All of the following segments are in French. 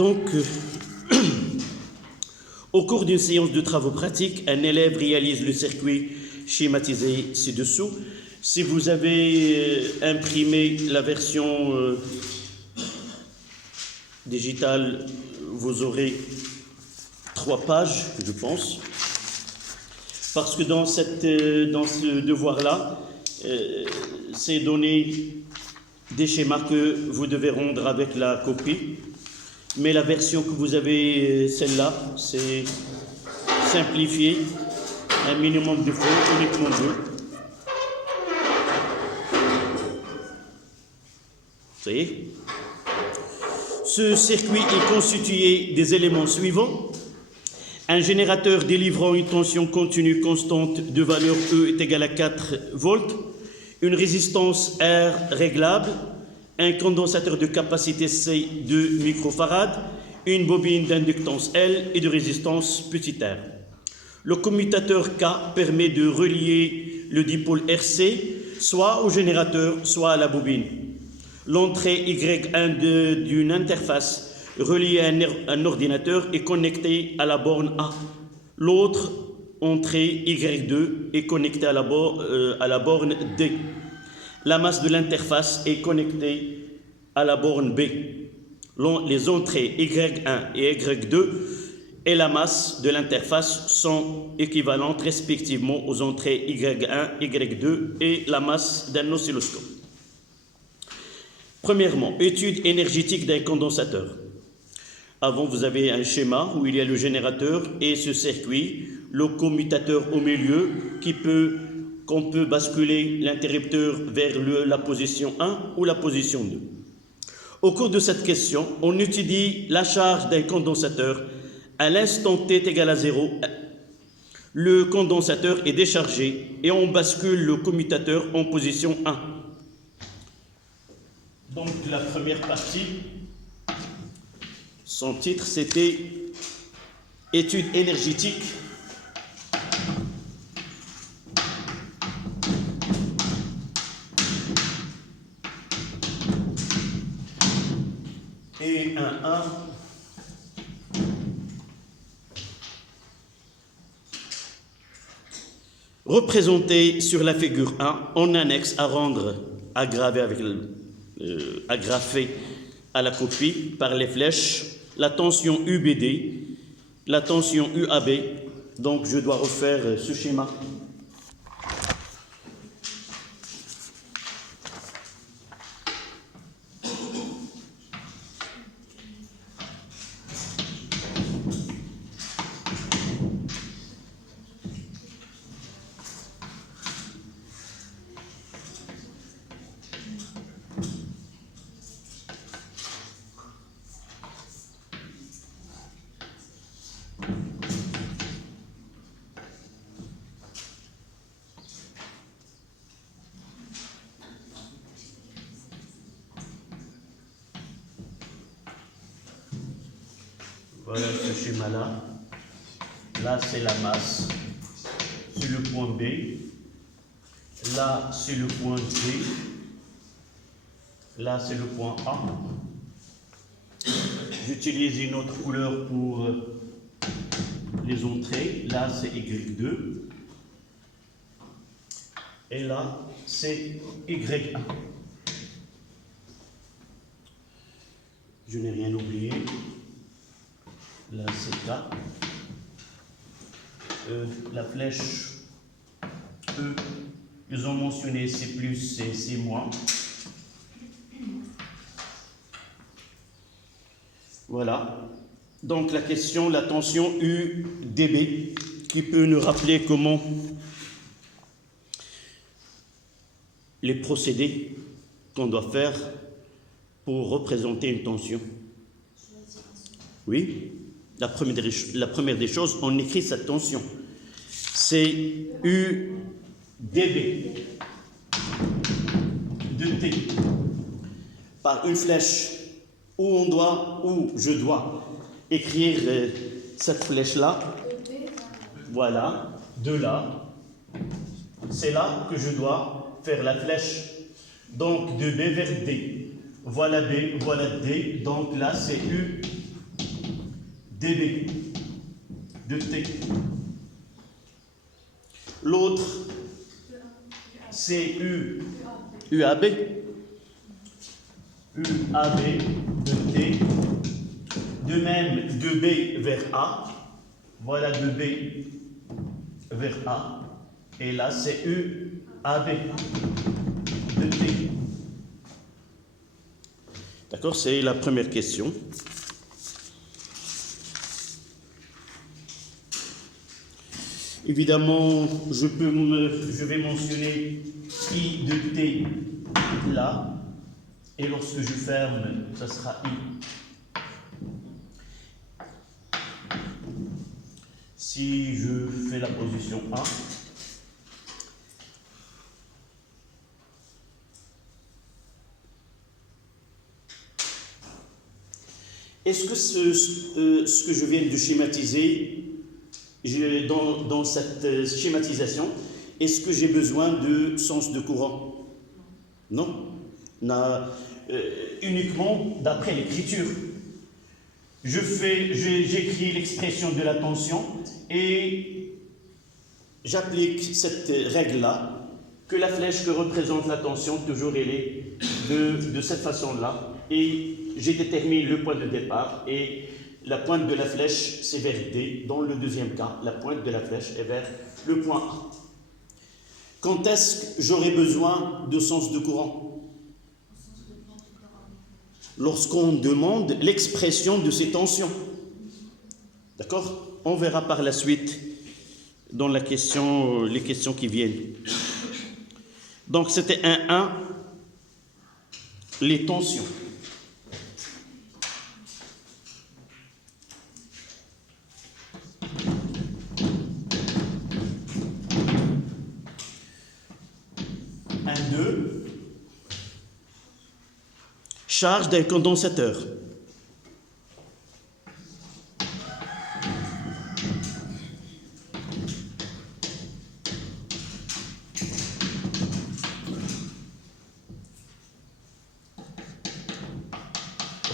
Donc, au cours d'une séance de travaux pratiques, un élève réalise le circuit schématisé ci-dessous. Si vous avez imprimé la version digitale, vous aurez 3 pages, je pense. Parce que dans ce devoir-là, c'est donné des schémas que vous devez rendre avec la copie. Mais la version que vous avez, celle-là, c'est simplifié, un minimum de fautes, uniquement 2. Vous voyez ? Ce circuit est constitué des éléments suivants. Un générateur délivrant une tension continue constante de valeur E est égale à 4 volts, une résistance R réglable, un condensateur de capacité C de microfarad, une bobine d'inductance L et de résistance petit r. Le commutateur K permet de relier le dipôle RC soit au générateur, soit à la bobine. L'entrée Y1 d'une interface reliée à un ordinateur est connectée à la borne A. L'autre entrée Y2 est connectée à la borne D. La masse de l'interface est connectée à la borne B. Les entrées Y1 et Y2 et la masse de l'interface sont équivalentes respectivement aux entrées Y1, Y2 et la masse d'un oscilloscope. Premièrement, étude énergétique d'un condensateur. Avant, vous avez un schéma où il y a le générateur et ce circuit, le commutateur au milieu qu'on peut basculer l'interrupteur vers la position 1 ou la position 2. Au cours de cette question, on étudie la charge d'un condensateur. À l'instant t égal à 0, le condensateur est déchargé et on bascule le commutateur en position 1. Donc la première partie, son titre c'était « Étude énergétique ». Et un 1. Représenté sur la figure 1 en annexe à rendre aggravé agrafé à la copie par les flèches, la tension UBD, la tension UAB. Donc je dois refaire ce schéma. Voilà ce schéma-là. Là, c'est la masse. C'est le point B. Là, c'est le point D. Là, c'est le point A. J'utilise une autre couleur pour les entrées. Là, c'est Y2. Et là, c'est Y1. Je n'ai rien oublié. Là, c'est K. La flèche E, ils ont mentionné C+, C moins. Voilà. Donc la question, la tension UDB, qui peut nous rappeler comment les procédés qu'on doit faire pour représenter une tension. Oui. La première des choses, on écrit cette tension. C'est UDB de T par une flèche où je dois écrire cette flèche-là. Voilà, de là. C'est là que je dois faire la flèche. Donc de B vers D. Voilà B, voilà D. Donc là, c'est U. dB de T. L'autre, c'est UAB. UAB de T. De même, de B vers A. Voilà de B vers A. Et là, c'est UAB de T. D'accord, c'est la première question. Évidemment, je vais mentionner I de T là, et lorsque je ferme, ça sera I. Si je fais la position 1, est-ce que ce que je viens de schématiser, dans cette schématisation, est-ce que j'ai besoin de sens de courant? Non. Uniquement d'après l'écriture. J'écris l'expression de la tension et j'applique cette règle-là, que la flèche que représente la tension, toujours elle est de cette façon-là, et j'ai déterminé le point de départ, et la pointe de la flèche, c'est vers D. Dans le deuxième cas, la pointe de la flèche est vers le point A. Quand est-ce que j'aurai besoin de sens de courant? Lorsqu'on demande l'expression de ces tensions. D'accord? On verra par la suite dans les questions qui viennent. Donc c'était 1, les tensions. Charge d'un condensateur.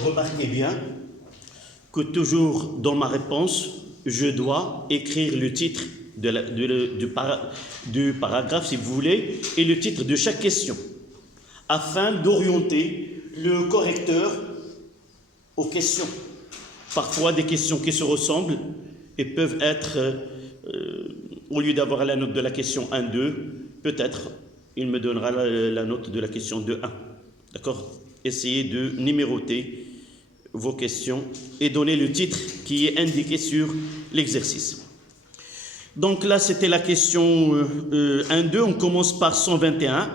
Remarquez bien que toujours dans ma réponse, je dois écrire le titre du paragraphe, si vous voulez, et le titre de chaque question, afin d'orienter le correcteur aux questions. Parfois, des questions qui se ressemblent et peuvent être, au lieu d'avoir la note de la question 1-2, peut-être il me donnera la note de la question 2-1. D'accord? Essayez de numéroter vos questions et donner le titre qui est indiqué sur l'exercice. Donc là, c'était la question 1-2. On commence par 121.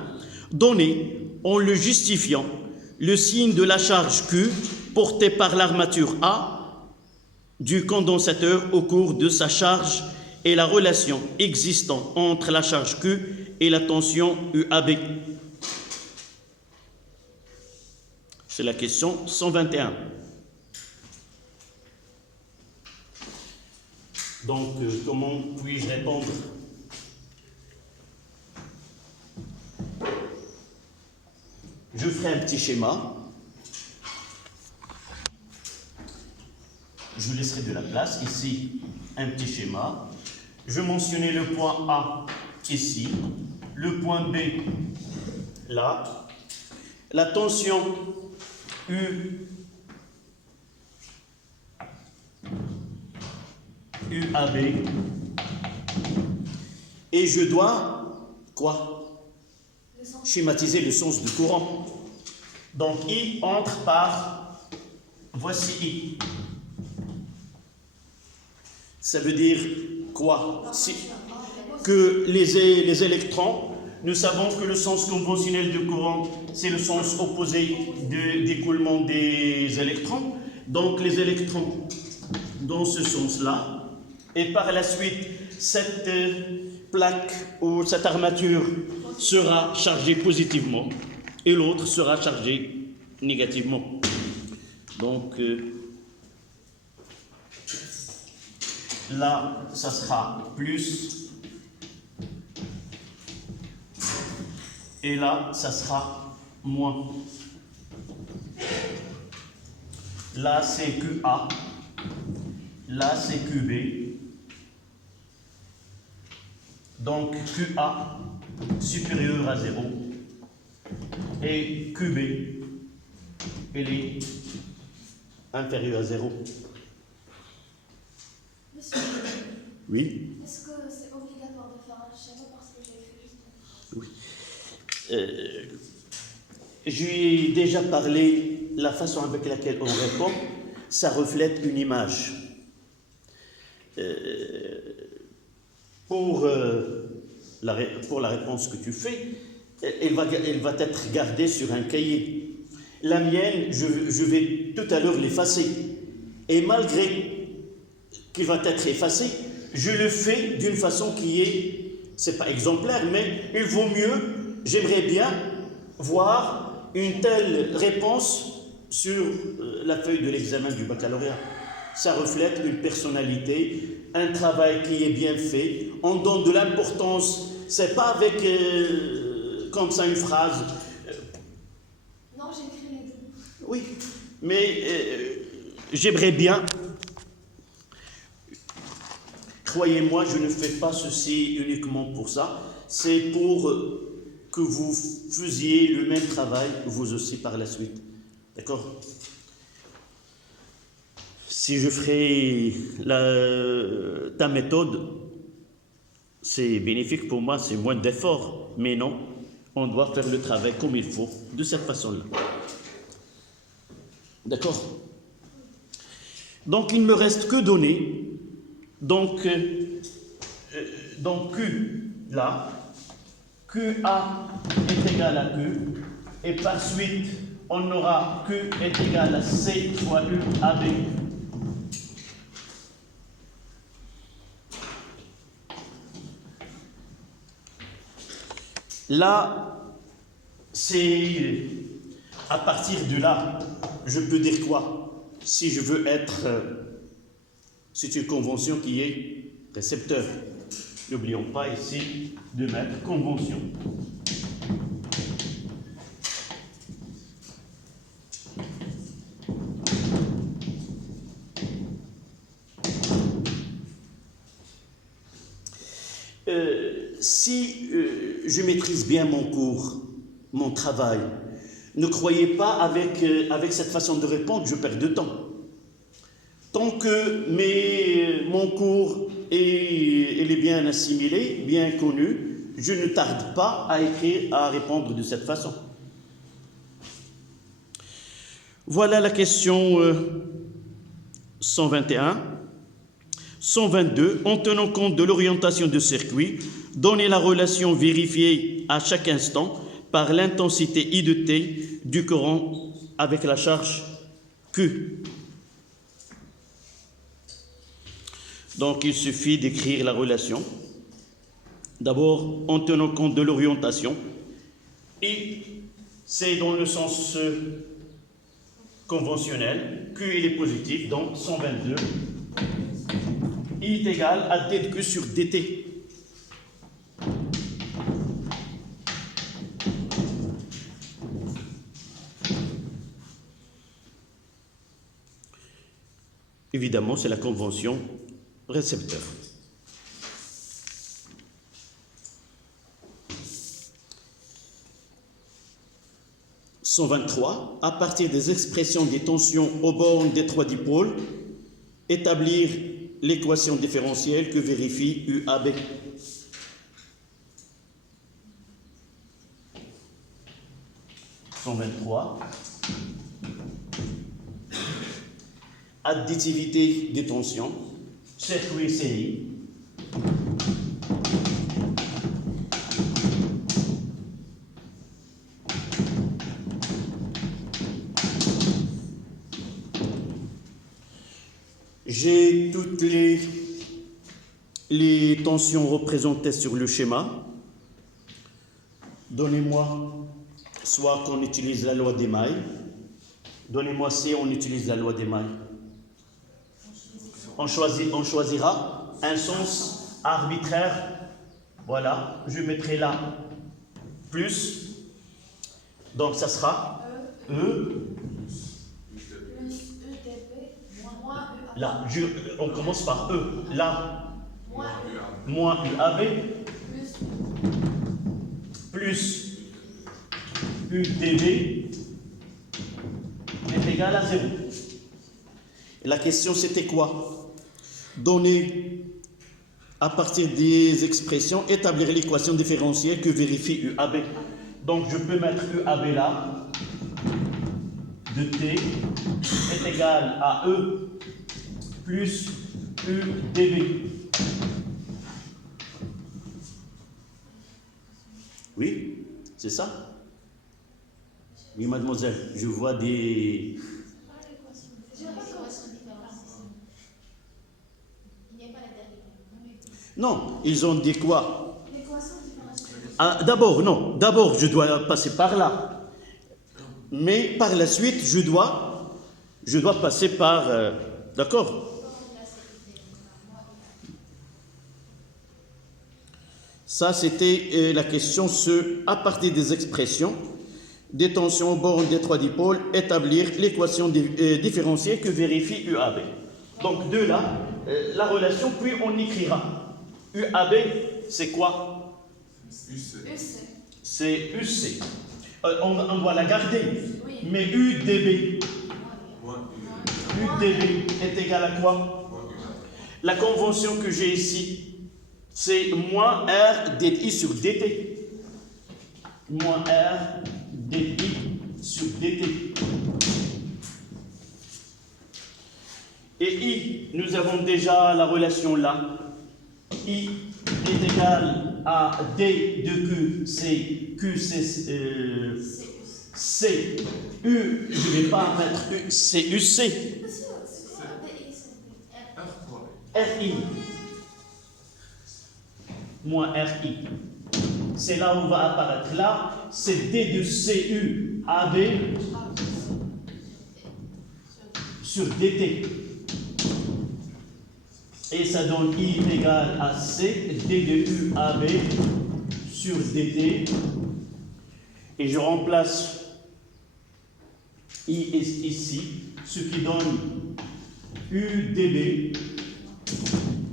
Donner, en le justifiant, le signe de la charge Q portée par l'armature A du condensateur au cours de sa charge et la relation existant entre la charge Q et la tension UAB. C'est la question 121. Donc, comment puis-je répondre? Je ferai un petit schéma. Je laisserai de la place. Ici, un petit schéma. Je mentionnais le point A ici, le point B là, la tension UAB, et je dois quoi? Schématiser le sens du courant. Donc I entre par, voici I. Ça veut dire quoi? Que les électrons, nous savons que le sens conventionnel du courant, c'est le sens opposé d'écoulement des électrons. Donc les électrons dans ce sens-là, et par la suite, cette plaque ou cette armature sera chargée positivement et l'autre sera chargée négativement. Donc là, ça sera plus et là, ça sera moins. Là, c'est QA. là c'est QB. Donc QA supérieur à 0 et QB, il est inférieur à 0. Monsieur, Oui. est-ce que c'est obligatoire de faire un schéma parce que j'ai fait juste... Oui. Je lui ai déjà parlé, la façon avec laquelle on répond, ça reflète une image. Pour la réponse que tu fais, elle va être gardée sur un cahier. La mienne, je vais tout à l'heure l'effacer. Et malgré qu'il va être effacé, je le fais d'une façon qui est, c'est pas exemplaire, mais il vaut mieux, j'aimerais bien voir une telle réponse sur la feuille de l'examen du baccalauréat. Ça reflète une personnalité, un travail qui est bien fait, on donne de l'importance, c'est pas avec comme ça une phrase. Non, j'ai écrit les deux. Oui, mais j'aimerais bien, croyez-moi, je ne fais pas ceci uniquement pour ça, c'est pour que vous faisiez le même travail, vous aussi par la suite. D'accord ? Si je ferais ta méthode, c'est bénéfique pour moi, c'est moins d'efforts. Mais non, on doit faire le travail comme il faut, de cette façon-là. D'accord ? Donc, il ne me reste que donner. Donc Q, là, QA est égal à Q. Et par suite, on aura Q est égal à C fois U AB. Là, c'est à partir de là, je peux dire quoi? Si je veux être, c'est une convention qui est récepteur. N'oublions pas ici de mettre convention. Si je maîtrise bien mon cours, mon travail, ne croyez pas avec cette façon de répondre, je perds de temps. Tant que mon cours est bien assimilé, bien connu, je ne tarde pas à écrire, à répondre de cette façon. Voilà la question 121. 122. En tenant compte de l'orientation du circuit, donnez la relation vérifiée à chaque instant par l'intensité I de T du courant avec la charge Q. Donc, il suffit d'écrire la relation. D'abord, en tenant compte de l'orientation. I, c'est dans le sens conventionnel. Q, il est positif, donc 122. I est égal à D de Q sur dt. Évidemment, c'est la convention récepteur. « 123. À partir des expressions des tensions aux bornes des trois dipôles, établir l'équation différentielle que vérifie UAB. » « 123. Additivité des tensions, circuit CI. J'ai toutes les tensions représentées sur le schéma. Donnez-moi soit qu'on utilise la loi d'Émaille. Donnez-moi si on utilise la loi d'Émaille. On choisira un sens arbitraire. Voilà, je mettrai là plus. Donc ça sera E. Plus ETP moins là. On commence par E. Là, moins UAB plus UDB est égal à 0. Et la question, c'était quoi? Donner, à partir des expressions, établir l'équation différentielle que vérifie UAB. Donc, je peux mettre UAB là, de T est égal à E plus UDB. Oui, c'est ça? Oui, mademoiselle, je vois des... Non, ils ont dit quoi? Ah, d'abord, non. D'abord, je dois passer par là. Mais par la suite, je dois passer par... d'accord? Ça, c'était la question à partir des expressions, des tensions aux bornes des trois dipôles, établir l'équation différentielle que vérifie UAB. Donc, de là, la relation, puis on écrira. UAB, c'est quoi? C'est UC. On doit la garder. Oui. Mais UDB. UDB est égal à quoi? La convention que j'ai ici, c'est moins R dI sur dt. Moins R dI sur dt. Et I, nous avons déjà la relation là. I est égal à D de Q, c'est Q, c'est C. U, je ne vais pas mettre U, c'est UC. RI. Moins RI. C'est là où va apparaître là, c'est D de CU AB sur DT. Et ça donne I égale à C, D de U AB sur DT. Et je remplace I ici, ce qui donne UDB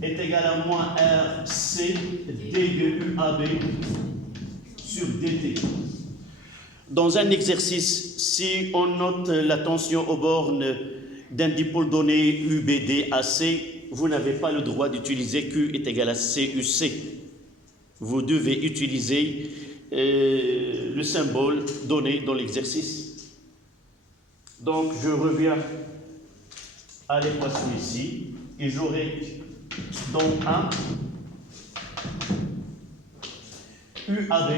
est égal à moins RC, D de UAB sur DT. Dans un exercice, si on note la tension aux bornes d'un dipôle donné UBD-AC, vous n'avez pas le droit d'utiliser Q est égal à CUC. Vous devez utiliser le symbole donné dans l'exercice. Donc, je reviens à l'équation ici, et j'aurai donc 1 UAB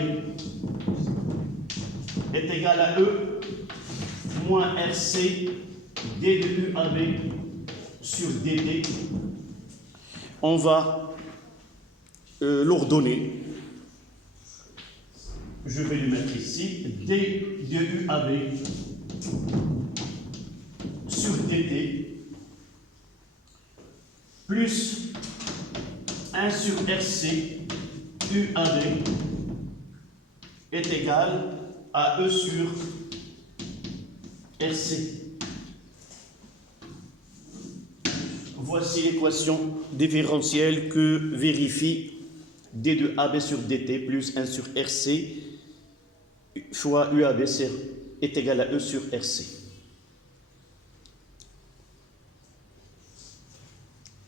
est égal à E moins RC D de UAB sur DT. On va l'ordonner. Je vais le mettre ici. D de UAB sur DT plus 1 sur RC UAB est égal à E sur RC. Voici l'équation différentielle que vérifie D de AB sur DT plus 1 sur RC fois UAB est égal à E sur RC.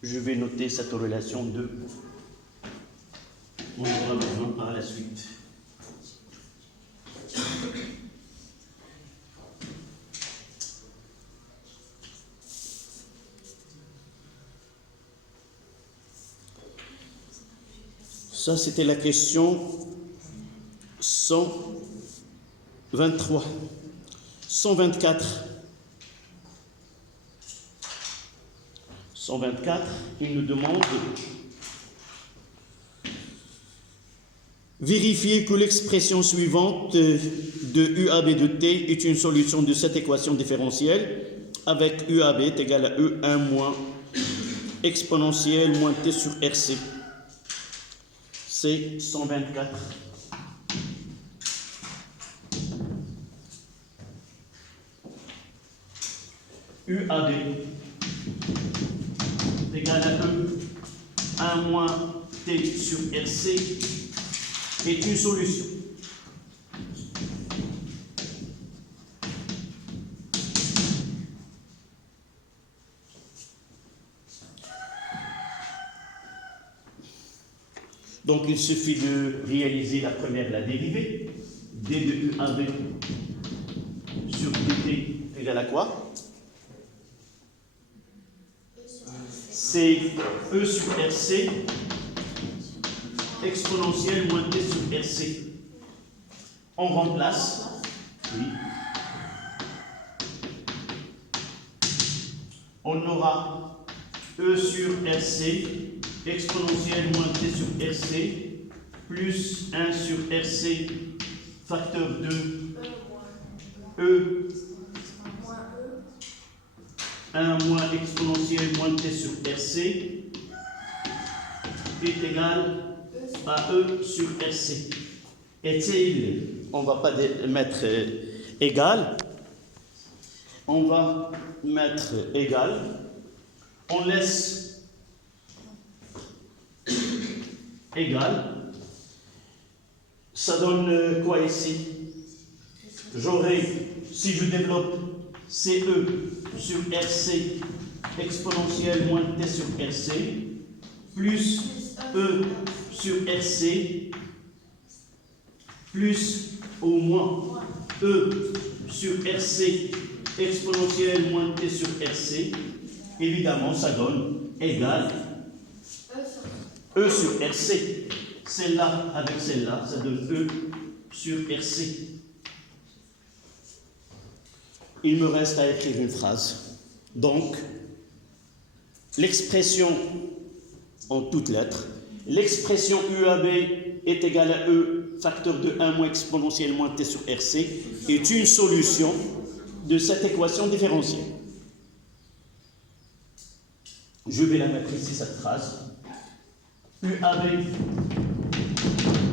Je vais noter cette relation de... On aura besoin par la suite. Ça, c'était la question 123. 124. 124, il nous demande vérifier que l'expression suivante de UAB de T est une solution de cette équation différentielle avec UAB est égal à E1 moins exponentielle moins T sur RC. C'est 124. UAB égale à E, 1 moins T sur RC est une solution. Donc il suffit de réaliser la première, la dérivée, d de UAB sur dt égale à quoi? C'est E sur RC exponentielle moins T sur RC. On remplace, oui. On aura E sur RC exponentielle moins T sur RC plus 1 sur RC facteur 2 E 1 moins exponentielle moins T sur RC est égal à E sur RC. Est-il, on ne va pas mettre égal, on va mettre égal, on laisse égal, ça donne quoi ici? J'aurai, si je développe CE sur RC exponentielle moins T sur RC plus E sur RC plus au moins E sur RC exponentielle moins T sur RC, évidemment ça donne égal E sur RC. Celle-là avec celle-là, ça donne E sur RC. Il me reste à écrire une phrase. Donc, l'expression en toutes lettres, l'expression UAB est égale à E facteur de 1 moins exponentielle moins T sur RC est une solution de cette équation différentielle. Je vais la mettre ici, cette phrase. UAB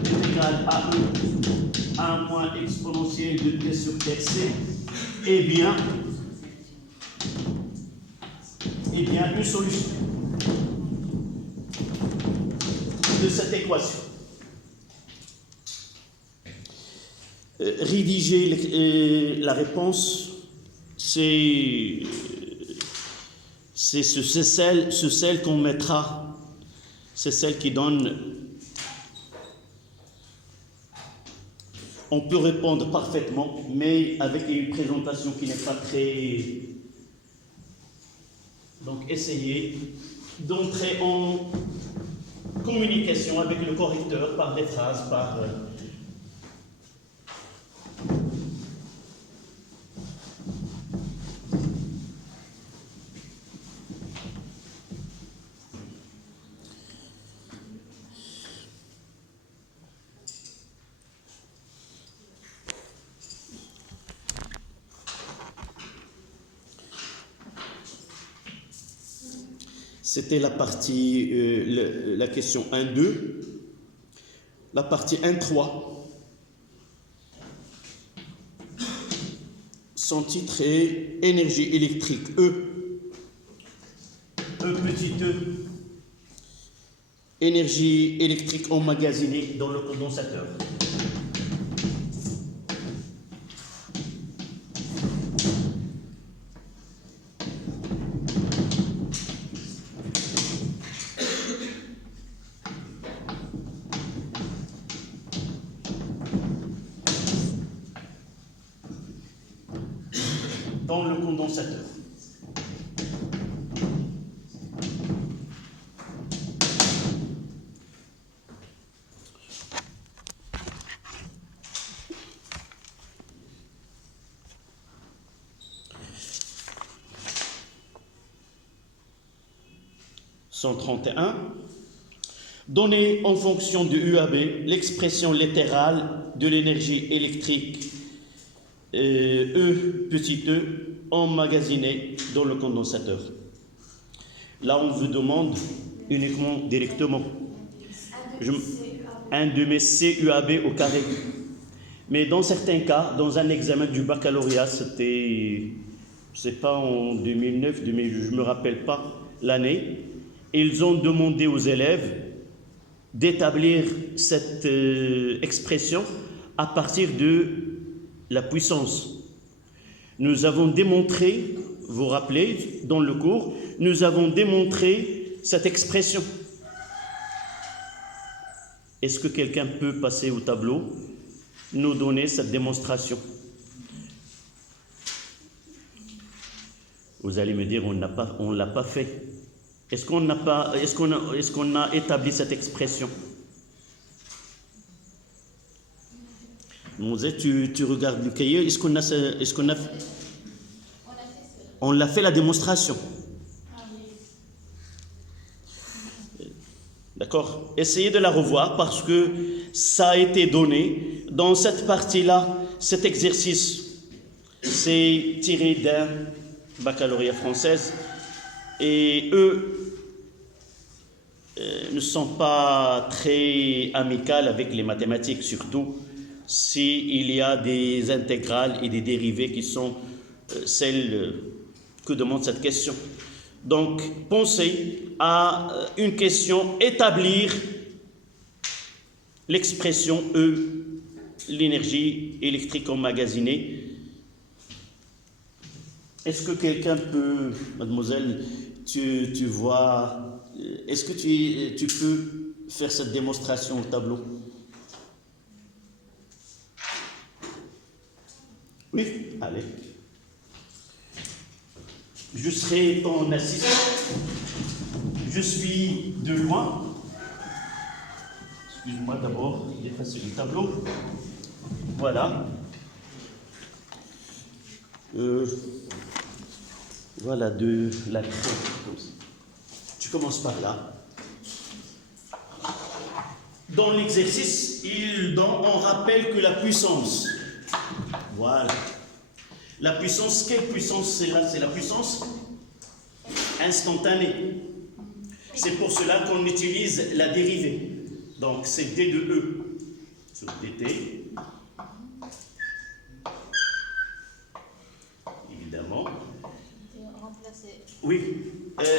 est égal à E 1 moins exponentielle de T sur RC est bien une solution de cette équation. Rédiger la réponse, c'est celle qu'on mettra, c'est celle qui donne. On peut répondre parfaitement, mais avec une présentation qui n'est pas très... Donc, essayez d'entrer en communication avec le correcteur par des phrases, par... C'était la partie, la question 1-2. La partie 1-3. Son titre est énergie électrique E. E petit e. Énergie électrique emmagasinée dans le condensateur. Dans le condensateur. « 131. Donner en fonction de UAB l'expression littérale de l'énergie électrique E petit e emmagasiné dans le condensateur. » Là, on vous demande uniquement directement 1 demi CUAB au carré. Mais dans certains cas, dans un examen du baccalauréat, c'était, je ne sais pas, en 2009, je ne me rappelle pas l'année, ils ont demandé aux élèves d'établir cette expression à partir de la puissance. Nous avons démontré, vous vous rappelez, dans le cours, nous avons démontré cette expression. Est-ce que quelqu'un peut passer au tableau, nous donner cette démonstration? Vous allez me dire, on ne l'a pas fait. Est-ce qu'on a établi cette expression? Mosè, tu regardes le cahier, on l'a fait la démonstration. D'accord? Essayez de la revoir parce que ça a été donné. Dans cette partie-là, cet exercice, c'est tiré d'un baccalauréat française. Et eux ne sont pas très amicaux avec les mathématiques, surtout s'il y a des intégrales et des dérivées qui sont celles que demande cette question. Donc, pensez à une question, établir l'expression E, l'énergie électrique emmagasinée. Est-ce que quelqu'un peut, mademoiselle, tu vois, est-ce que tu peux faire cette démonstration au tableau? Oui, allez. Je serai ton assistant. Je suis de loin. Excuse-moi d'abord d'effacer le tableau. Voilà. Voilà de la craie. Tu commences par là. Dans l'exercice, on rappelle que la puissance. Voilà. La puissance, quelle puissance c'est là? C'est la puissance instantanée. C'est pour cela qu'on utilise la dérivée. Donc c'est D de E sur dt. Évidemment. Oui.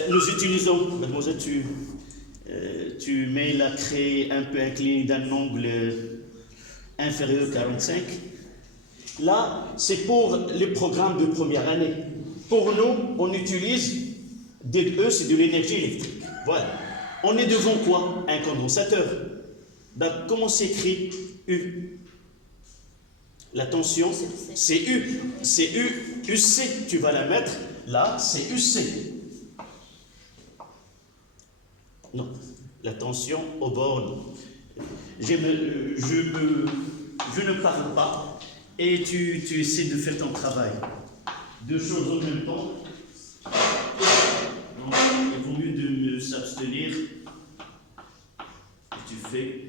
Nous utilisons, mademoiselle, tu mets la craie un peu inclinée d'un angle inférieur à 45. Là, c'est pour les programmes de première année. Pour nous, on utilise DE, c'est de l'énergie électrique. Voilà. On est devant quoi? Un condensateur. Donc, comment s'écrit U? La tension, c'est U. C'est U, UC. Tu vas la mettre là, c'est UC. Non, la tension aux bornes. Je ne parle pas. Et tu essaies de faire ton travail. Deux choses en même temps. Donc, il vaut mieux de s'abstenir. Et tu fais.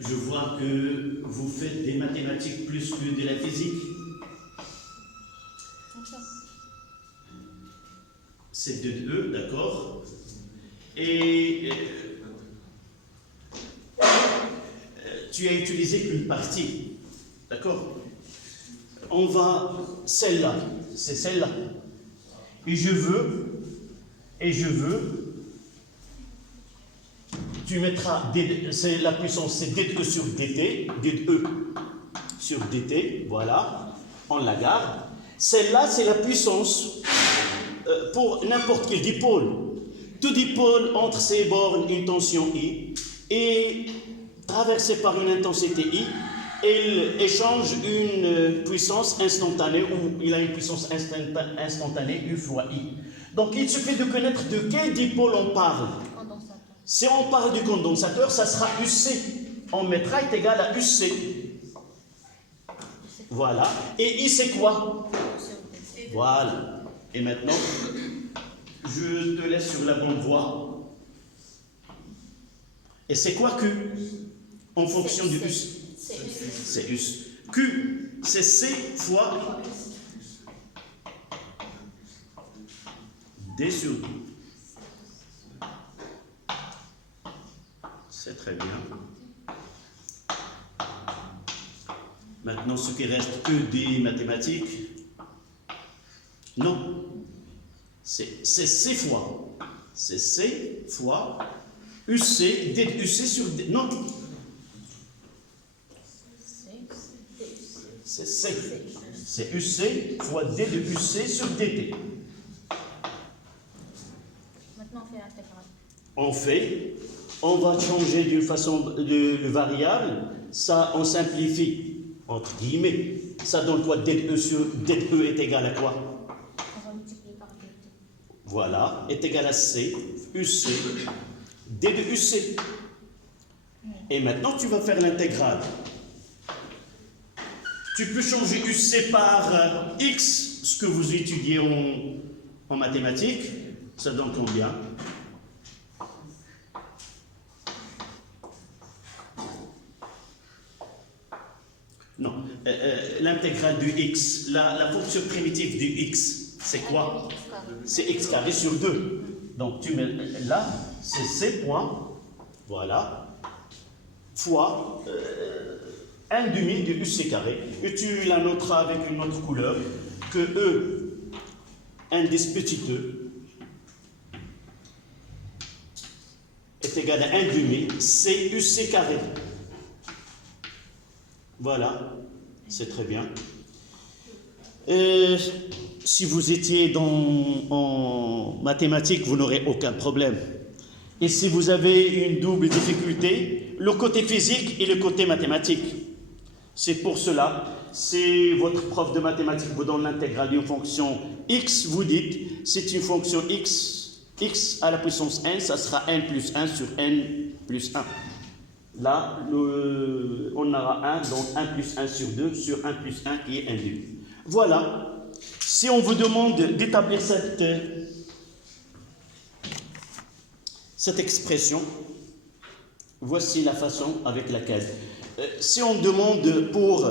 Je vois que vous faites des mathématiques plus que de la physique. C'est de E, d'accord. Et tu as utilisé qu'une partie, d'accord. On va, celle-là, c'est celle-là. Et je veux, tu mettras, c'est la puissance, c'est DE sur DT, DE sur DT, voilà, on la garde. Celle-là, c'est la puissance pour n'importe quel dipôle. Tout dipôle entre ses bornes, une tension I, et traversé par une intensité I, il échange une puissance instantanée, ou il a une puissance instantanée U fois I. Donc il suffit de connaître de quel dipôle on parle. Si on parle du condensateur, ça sera UC. On mettra est égal à UC. Voilà. Et I, c'est quoi? Voilà. Et maintenant, je te laisse sur la bonne voie. Et c'est quoi Q? En fonction du US. C'est US. Q, c'est C fois D sur 2. C'est très bien. Maintenant, ce qui reste, ED mathématiques. Non. C'est C fois. C'est C fois UC, D de UC sur D. Non. C'est C. C'est UC fois D de UC sur DT. Maintenant, on fait l'intégrale. On va changer d'une façon de variable. Ça, on simplifie, entre guillemets. Ça donne quoi? D de E sur D de E est égal à quoi? On va multiplier par DT. Voilà, est égal à C, UC, D de UC. Et maintenant, tu vas faire l'intégrale. Tu peux changer UC par X, ce que vous étudiez en mathématiques. Ça donne combien? Non, l'intégrale du X, la fonction primitive du X, c'est quoi? C'est X carré sur 2. Donc tu mets là, c'est C point, voilà, fois 1 demi de UC carré. Et tu la noteras avec une autre couleur, que E, indice petit e, est égal à 1 demi C UC carré. Voilà, c'est très bien. Si vous étiez en mathématiques, vous n'aurez aucun problème. Et si vous avez une double difficulté, le côté physique et le côté mathématique. C'est pour cela, si votre prof de mathématiques vous donne l'intégrale d'une fonction x, vous dites, c'est une fonction x à la puissance n, ça sera n plus 1 sur n plus 1. Là, on aura 1, donc 1 plus 1 sur 2 sur 1 plus 1 qui est 1 demi. Voilà. Si on vous demande d'établir cette expression, voici la façon avec laquelle. Si on demande pour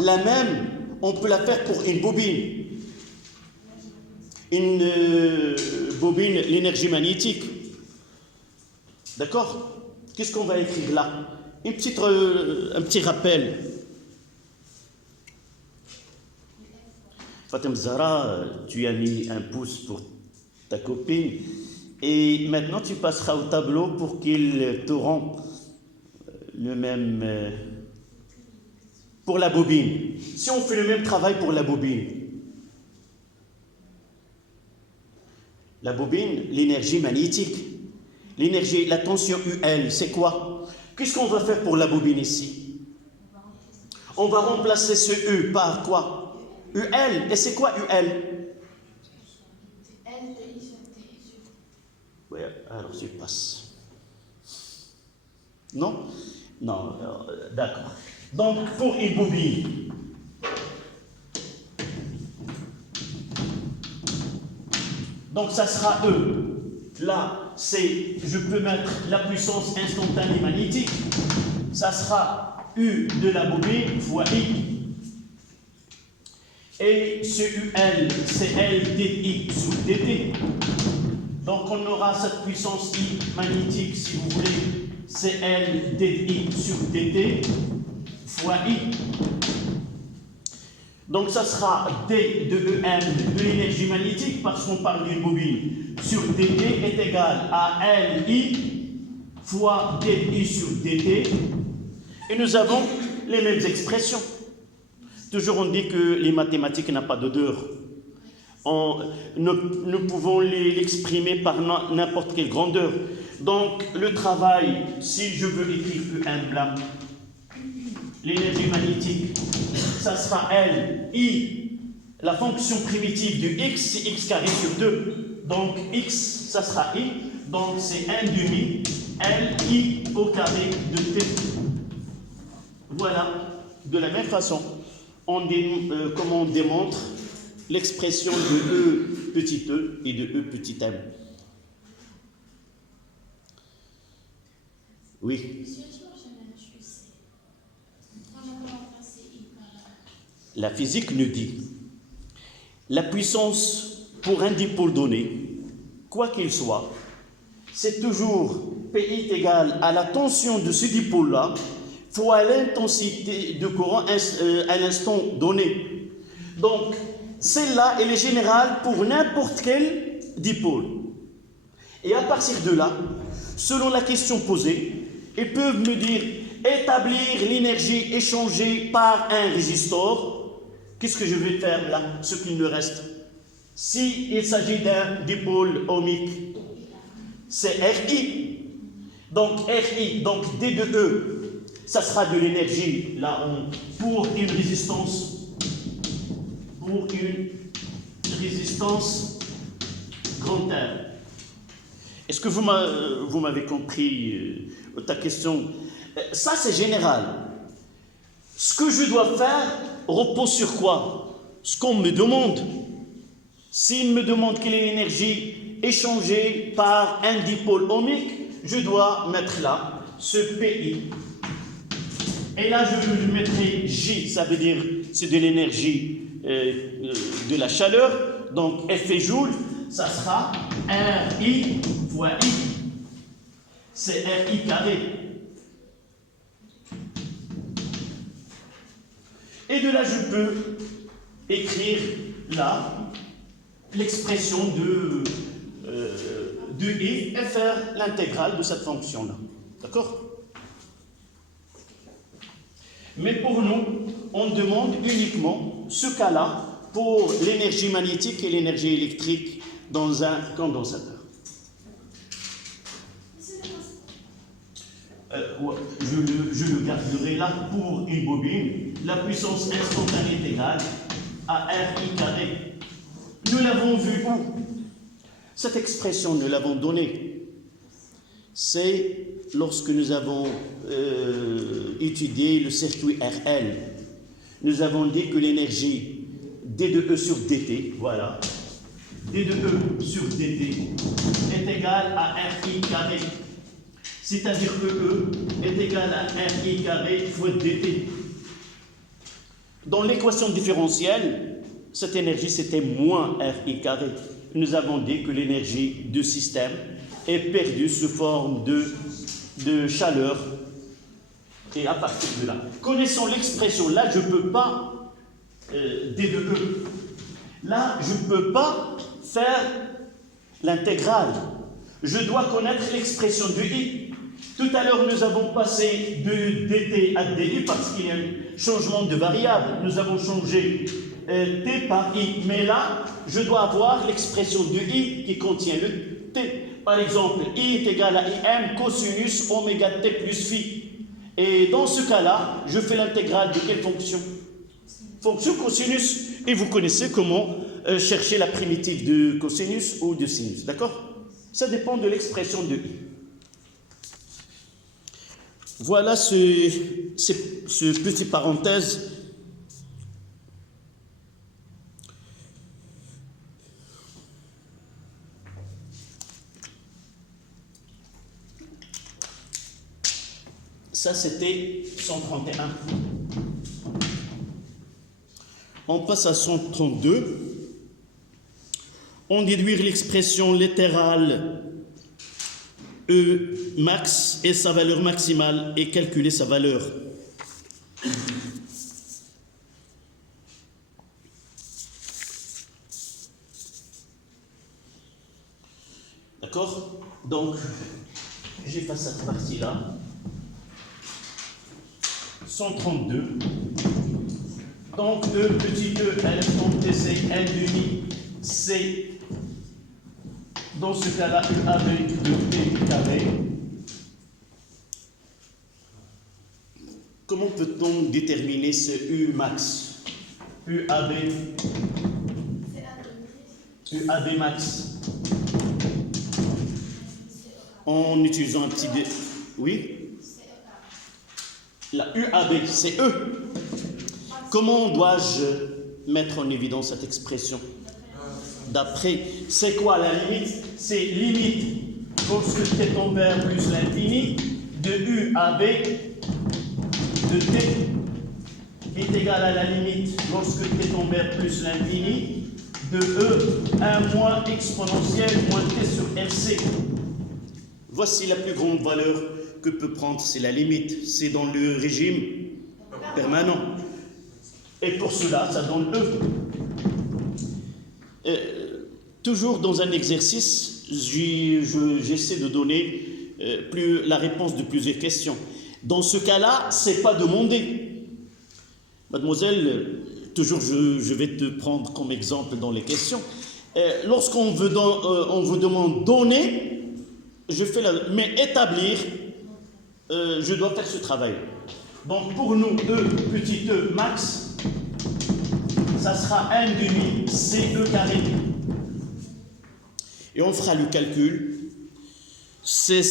la même, on peut la faire pour une bobine. Une bobine, l'énergie magnétique. D'accord? Qu'est-ce qu'on va écrire là? Un petit rappel. Fatem Zara, tu as mis un pouce pour ta copine et maintenant tu passeras au tableau pour qu'il te rende le même pour la bobine. Si on fait le même travail pour la bobine, l'énergie magnétique, la tension UL, c'est quoi? Qu'est-ce qu'on va faire pour la bobine ici? On va remplacer ce U par quoi? UL. Et c'est quoi UL? L, TI sur TI sur. Oui, alors je passe. Non? Non, d'accord. Donc, pour une bobine, donc ça sera E. Là, je peux mettre la puissance instantanée magnétique. Ça sera U de la bobine fois I. Et ce UL, c'est L dI sur dt. Donc on aura cette puissance I magnétique, si vous voulez, c'est L dI sur dt fois I. Donc ça sera D de EM de l'énergie magnétique, parce qu'on parle d'une bobine, sur dt est égal à LI fois dI sur dt. Et nous avons les mêmes expressions. Toujours on dit que les mathématiques n'ont pas d'odeur. Nous pouvons l'exprimer par n'importe quelle grandeur. Donc le travail, si je veux écrire EM là, l'énergie magnétique, ça sera L, I, la fonction primitive du X, c'est X carré sur 2. Donc X, ça sera I, donc c'est 1 demi, L, I au carré de T. Voilà, de la même façon. Comment on démontre l'expression de E petit e et de E petit m. Oui. La physique nous dit la puissance pour un dipôle donné quoi qu'il soit, c'est toujours P est égal à la tension de ce dipôle-là fois l'intensité de courant à l'instant donné. Donc, celle-là, elle est générale pour n'importe quel dipôle. Et à partir de là, selon la question posée, ils peuvent me dire établir l'énergie échangée par un résistor. Qu'est-ce que je vais faire là, ce qu'il me reste? S'il s'agit d'un dipôle ohmique, c'est RI. Donc RI, donc D de E, ça sera de l'énergie là pour une résistance, grand R. Est-ce que vous m'avez compris ta question? Ça c'est général. Ce que je dois faire repose sur quoi? Ce qu'on me demande. S'il me demande quelle est l'énergie échangée par un dipôle ohmique, je dois mettre là ce PI. Et là, je mettrai J, ça veut dire c'est de l'énergie de la chaleur. Donc, F joule, ça sera RI fois I. C'est RI carré. Et de là, je peux écrire là l'expression de I et faire l'intégrale de cette fonction-là. D'accord? Mais pour nous, on demande uniquement ce cas-là pour l'énergie magnétique et l'énergie électrique dans un condensateur. Je le garderai là pour une bobine. La puissance instantanée est égale à RI carré. Nous l'avons vu où? Cette expression, nous l'avons donnée. C'est lorsque nous avons étudié le circuit RL. Nous avons dit que l'énergie D de E sur dt, voilà, D de E sur dt est égale à RI carré. C'est-à-dire que E est égal à RI carré fois dt. Dans l'équation différentielle, cette énergie, c'était moins RI carré. Nous avons dit que l'énergie du système est perdue sous forme de chaleur. Et à partir de là, connaissant l'expression, là, je ne peux pas, D de E, là, je ne peux pas faire l'intégrale. Je dois connaître l'expression de I. Tout à l'heure, nous avons passé de dt à di parce qu'il y a un changement de variable. Nous avons changé t par i. Mais là, je dois avoir l'expression de i qui contient le t. Par exemple, i est égal à im cosinus oméga t plus phi. Et dans ce cas-là, je fais l'intégrale de quelle fonction? Fonction cosinus. Et vous connaissez comment chercher la primitive de cosinus ou de sinus. D'accord? Ça dépend de l'expression de i. Voilà ce petit parenthèse. Ça, c'était 131. On passe à 132. On déduit l'expression littérale E max et sa valeur maximale et calculer sa valeur. D'accord? Donc, j'efface cette partie-là. 132. Donc, E petit e, l'instant t, c'est 1 demi, c'est dans ce cas-là, U avec le T carré. Comment peut-on déterminer ce U max? UAB max. En utilisant un petit... Oui? La UAB, c'est E. Comment dois-je mettre en évidence cette expression? D'après, c'est quoi la limite? C'est limite lorsque t tend vers plus l'infini de U à B de t est égal à la limite lorsque t tend vers plus l'infini de E, 1 moins exponentielle moins T sur RC. Voici la plus grande valeur que peut prendre, c'est la limite. C'est dans le régime permanent. Et pour cela, ça donne E. Toujours dans un exercice, j'essaie de donner la réponse de plusieurs questions. Dans ce cas-là, ce n'est pas demandé. Mademoiselle, toujours je vais te prendre comme exemple dans les questions. Lorsqu'on vous demande donner, mais établir, je dois faire ce travail. Donc pour nous, petit e max, ça sera 1 demi CE carré. Et on fera le calcul. C'est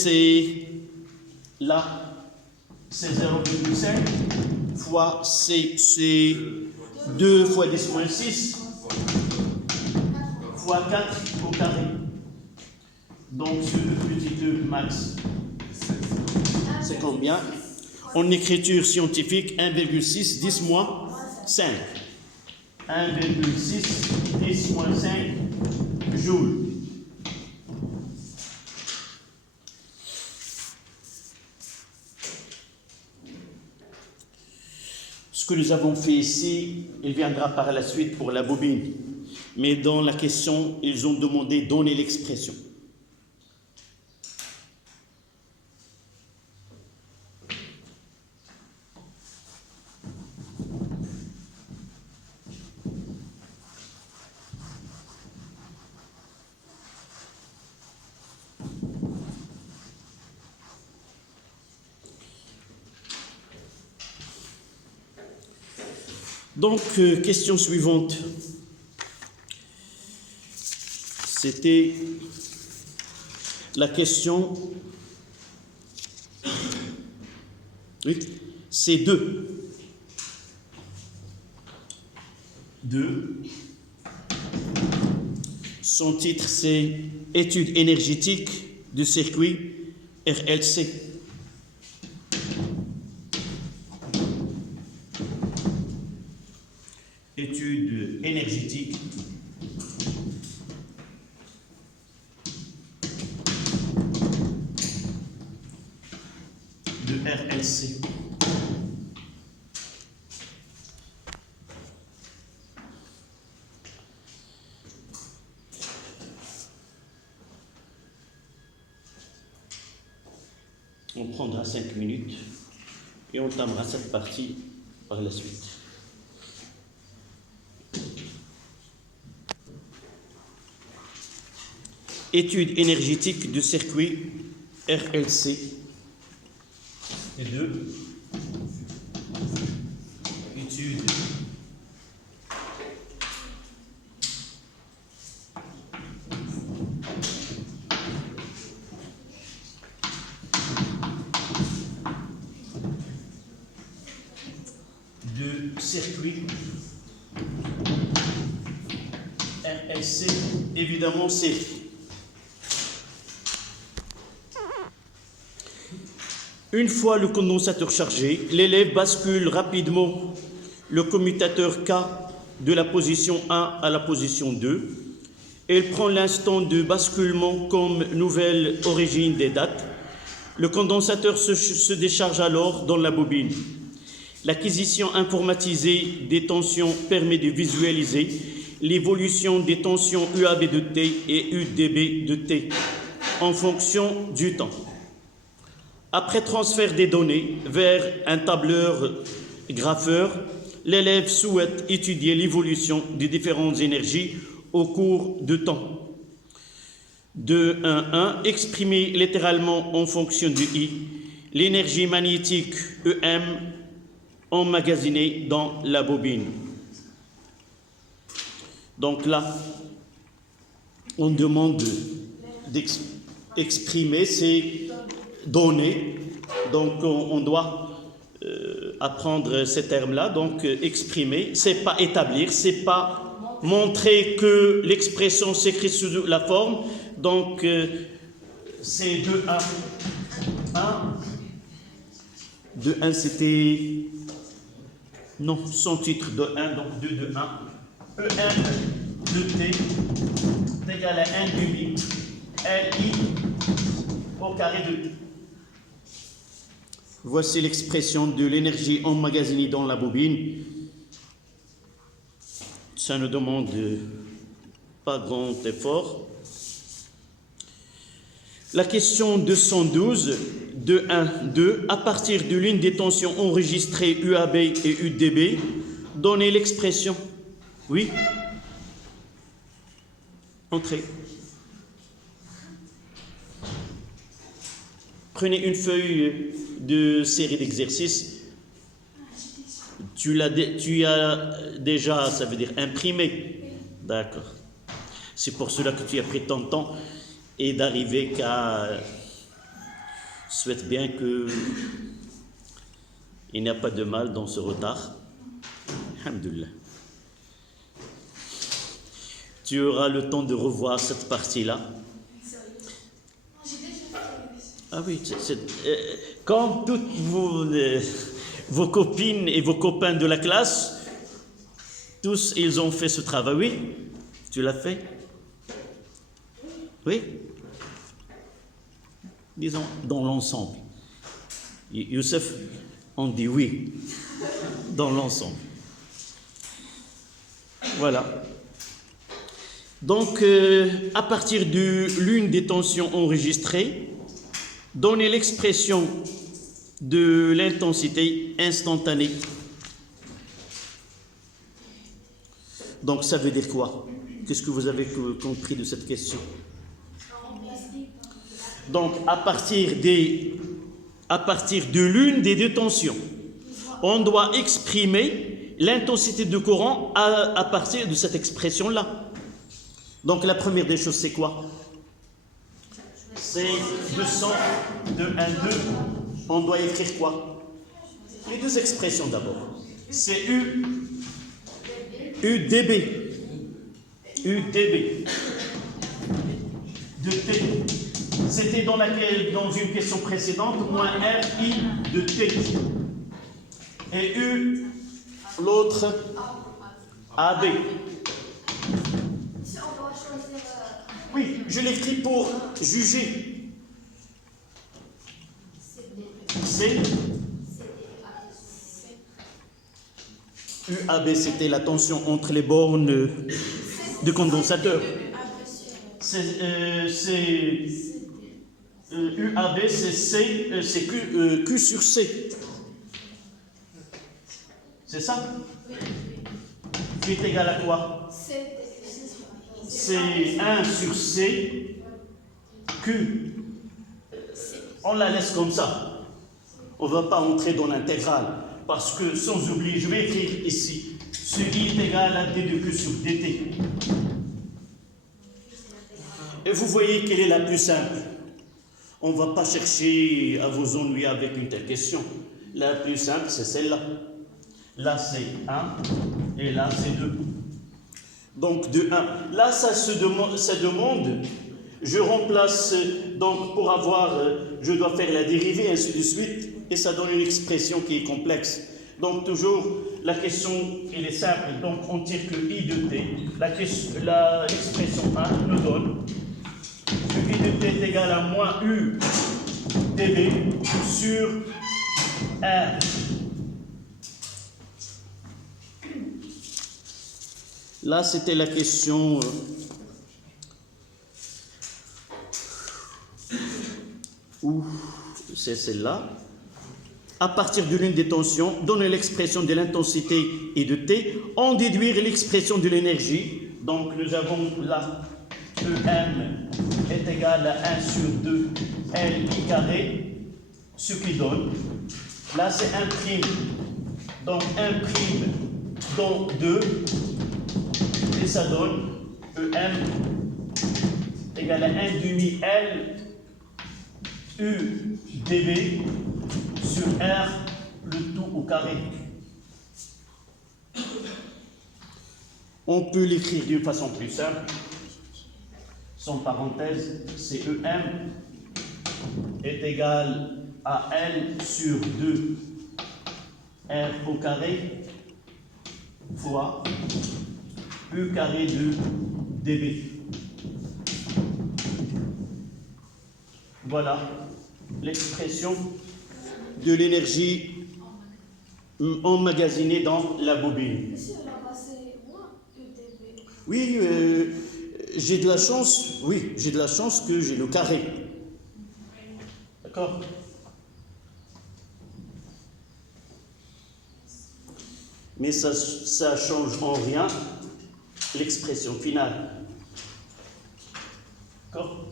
là, c'est 0,5 fois c'est 2 fois 10 moins 6 fois 4 au carré. Donc ce petit e max, c'est combien? En écriture scientifique, 1,6 10 moins 5. 1,6 10 moins 5 joules. Ce que nous avons fait ici, il viendra par la suite pour la bobine. Mais dans la question, ils ont demandé de donner l'expression. Donc, question suivante. C'était la question. Oui, c'est 2. Son titre, c'est Étude énergétique du circuit RLC. Étude énergétique de RLC. On prendra 5 minutes et on entamera cette partie par la suite. Étude énergétique du circuit RLC. Et 2. Étude de circuit RLC. Évidemment, c'est une fois le condensateur chargé, l'élève bascule rapidement le commutateur K de la position 1 à la position 2. Il prend l'instant de basculement comme nouvelle origine des dates. Le condensateur se décharge alors dans la bobine. L'acquisition informatisée des tensions permet de visualiser l'évolution des tensions UAB de T et UDB de T en fonction du temps. Après transfert des données vers un tableur grapheur, l'élève souhaite étudier l'évolution des différentes énergies au cours du temps. 2.1.1, exprimer littéralement en fonction de I l'énergie magnétique EM emmagasinée dans la bobine. Donc là, on demande d'exprimer ces données. Donc on doit apprendre ces termes-là. Donc exprimer, c'est pas établir, c'est pas montrer que l'expression s'écrit sous la forme. Donc c'est 2.1. 2.1 c'était non, son titre de 1, donc 2.2.1. EM de T est égal à 1 demi LI au carré de T. Voici l'expression de l'énergie emmagasinée dans la bobine. Ça ne demande pas grand effort. La question 212, 2.1.2, à partir de l'une des tensions enregistrées UAB et UDB, donnez l'expression. Oui? Entrez. Prenez une feuille de série d'exercices. Tu as déjà, ça veut dire imprimé. D'accord. C'est pour cela que tu as pris ton temps et d'arriver qu'à... Souhaite bien que il n'y a pas de mal dans ce retard. Alhamdulillah. Tu auras le temps de revoir cette partie-là. Ah oui, comme toutes vos copines et vos copains de la classe, tous ils ont fait ce travail. Oui, tu l'as fait? Oui. Disons, dans l'ensemble. Youssef, on dit oui, dans l'ensemble. Voilà. Donc, à partir de l'une des tensions enregistrées, donnez l'expression de l'intensité instantanée. Donc, ça veut dire quoi? Qu'est-ce que vous avez compris de cette question? Donc, à partir de l'une des deux tensions, on doit exprimer l'intensité du courant à partir de cette expression-là. Donc, la première des choses, c'est quoi? C'est 200, 2, 1, 2. On doit écrire quoi? Les deux expressions d'abord. C'est UDB. UDB. De T. C'était dans une question précédente, moins RI de T. Et l'autre, AB. Oui, je l'écris pour juger. C'est UAB, c'était la tension entre les bornes de condensateur. UAB, c'est Q sur C. C'est ça? Qui est égal à quoi? C'est 1 sur C, Q. On la laisse comme ça. On ne va pas entrer dans l'intégrale. Parce que, sans oublier, je vais écrire ici. Ce I est égal à D de Q sur dt. Et vous voyez quelle est la plus simple. On ne va pas chercher à vous ennuyer avec une telle question. La plus simple, c'est celle-là. Là, c'est 1 et là, c'est 2. Donc, de 1. Là, ça demande, je remplace, donc pour avoir, je dois faire la dérivée, ainsi de suite, et ça donne une expression qui est complexe. Donc, toujours, la question, elle est simple. Donc, on tire que I de T. L'expression 1 nous donne que I de T est égal à moins U dB sur R. Là, c'était la question où c'est celle-là. À partir de l'une des tensions, donner l'expression de l'intensité et de T, en déduire l'expression de l'énergie. Donc, nous avons là EM est égal à 1 sur 2 LI carré, ce qui donne. Là, c'est 1 prime. Donc, 1 prime dans 2. Et ça donne EM égale à 1 demi L U dB sur R, le tout au carré. On peut l'écrire d'une façon plus simple. Sans parenthèse, c'est EM est égal à L sur 2 R au carré fois U carré de dB. Voilà l'expression de l'énergie emmagasinée dans la bobine. Mais si là-bas c'est moins UDB. Oui, j'ai de la chance, que j'ai le carré. D'accord? Mais ça ne change en rien l'expression finale. D'accord?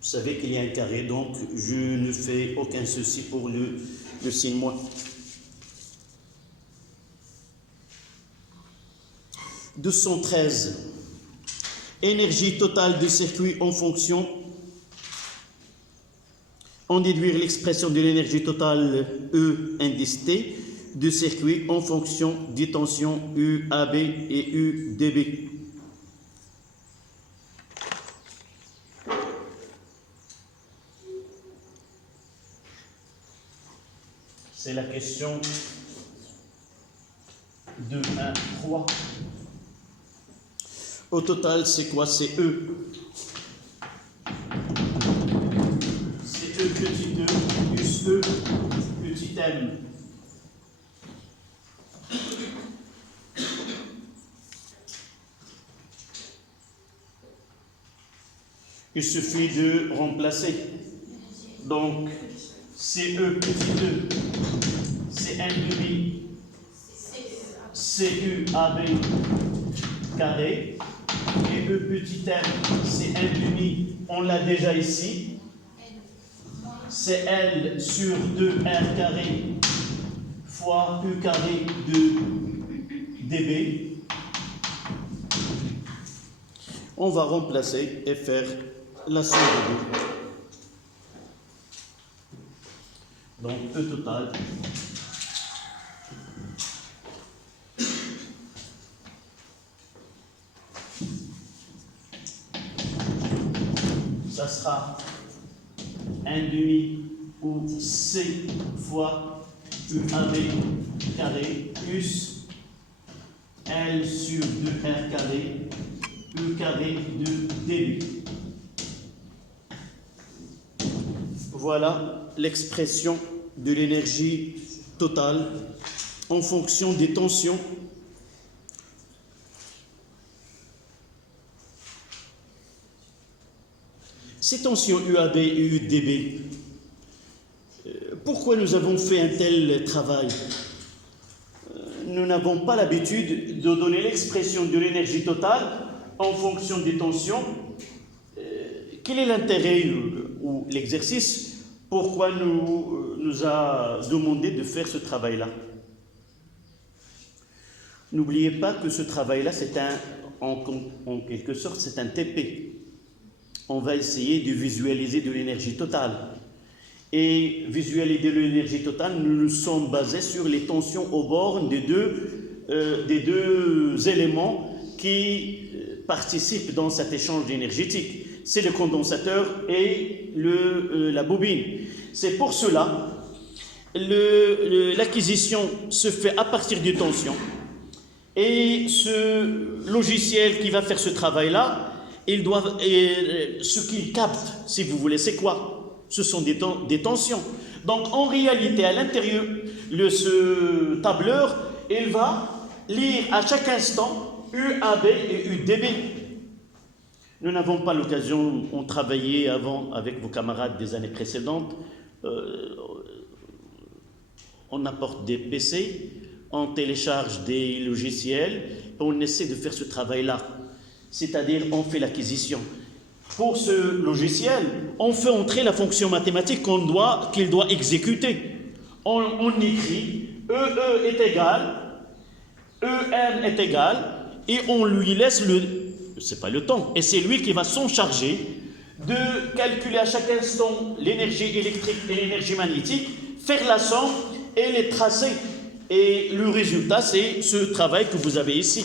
Vous savez qu'il y a un carré, donc je ne fais aucun souci pour le signe moins. 213. Énergie totale du circuit en fonction. En déduire l'expression de l'énergie totale E indice T du circuit en fonction des tensions UAB et UDB. C'est la question 2, 1, 3. Au total, c'est quoi? C'est E. C'est E petit e plus E petit m. Il suffit de remplacer. Donc, c'est E petit e, c'est n demi, CUAB carré, et E petit m, c'est n demi, on l'a déjà ici, c'est L sur 2R carré fois U carré de dB. On va remplacer et faire la somme de 2. Donc E total. Ça sera 1 demi ou C fois UAB carré plus L sur 2R carré U carré de dB. Voilà l'expression de l'énergie totale en fonction des tensions. Ces tensions UAB et UDB, pourquoi nous avons fait un tel travail? Nous n'avons pas l'habitude de donner l'expression de l'énergie totale en fonction des tensions. Quel est l'intérêt ou l'exercice? Pourquoi nous a demandé de faire ce travail-là? N'oubliez pas que ce travail-là, c'est en quelque sorte, c'est un TP. On va essayer de visualiser de l'énergie totale. Et visualiser de l'énergie totale, nous nous sommes basés sur les tensions aux bornes des deux éléments qui participent dans cet échange énergétique. C'est le condensateur et la bobine. C'est pour cela l'acquisition se fait à partir des tensions. Et ce logiciel qui va faire ce travail-là, ce qu'il capte, si vous voulez, c'est quoi? Ce sont des tensions. Donc en réalité, à l'intérieur de ce tableur, il va lire à chaque instant UAB et UDB. Nous n'avons pas l'occasion, on travaillait avant avec vos camarades des années précédentes, on apporte des PC, on télécharge des logiciels, on essaie de faire ce travail-là. C'est-à-dire, on fait l'acquisition. Pour ce logiciel, on fait entrer la fonction mathématique qu'il doit exécuter. On écrit EE est égal, EM est égal, et on lui laisse c'est pas le temps, et c'est lui qui va s'en charger de calculer à chaque instant l'énergie électrique et l'énergie magnétique, faire la somme et les tracer. Et le résultat, c'est ce travail que vous avez ici.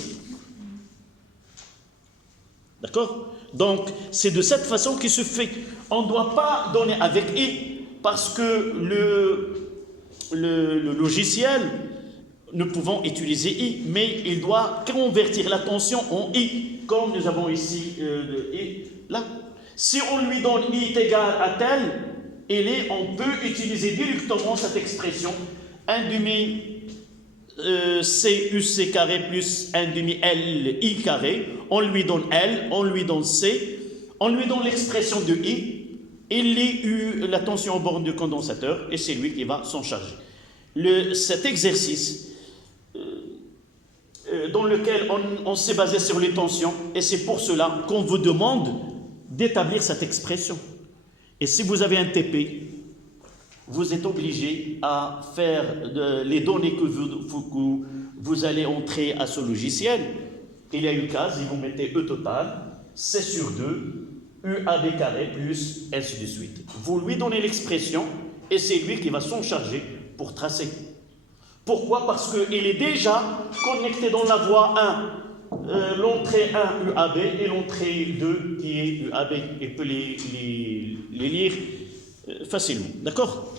D'accord? Donc, c'est de cette façon qu'il se fait. On ne doit pas donner avec I, parce que le logiciel, nous pouvons utiliser I, mais il doit convertir la tension en I, comme nous avons ici le I, là. Si on lui donne I est égal à tel, on peut utiliser directement cette expression 1 demi C UC carré plus 1 demi L I carré. On lui donne L, on lui donne C, on lui donne l'expression de I, il lit la tension aux bornes du condensateur et c'est lui qui va s'en charger. Cet exercice dans lequel on s'est basé sur les tensions, et c'est pour cela qu'on vous demande d'établir cette expression. Et si vous avez un TP, vous êtes obligé à faire les données que vous allez entrer à ce logiciel. Il y a une case, et vous mettez E total, C sur 2, UAB carré plus ainsi de suite. Vous lui donnez l'expression et c'est lui qui va s'en charger pour tracer. Pourquoi? Parce qu'il est déjà connecté dans la voie 1, l'entrée 1 UAB et l'entrée 2 qui est UAB. Il peut les lire facilement. D'accord?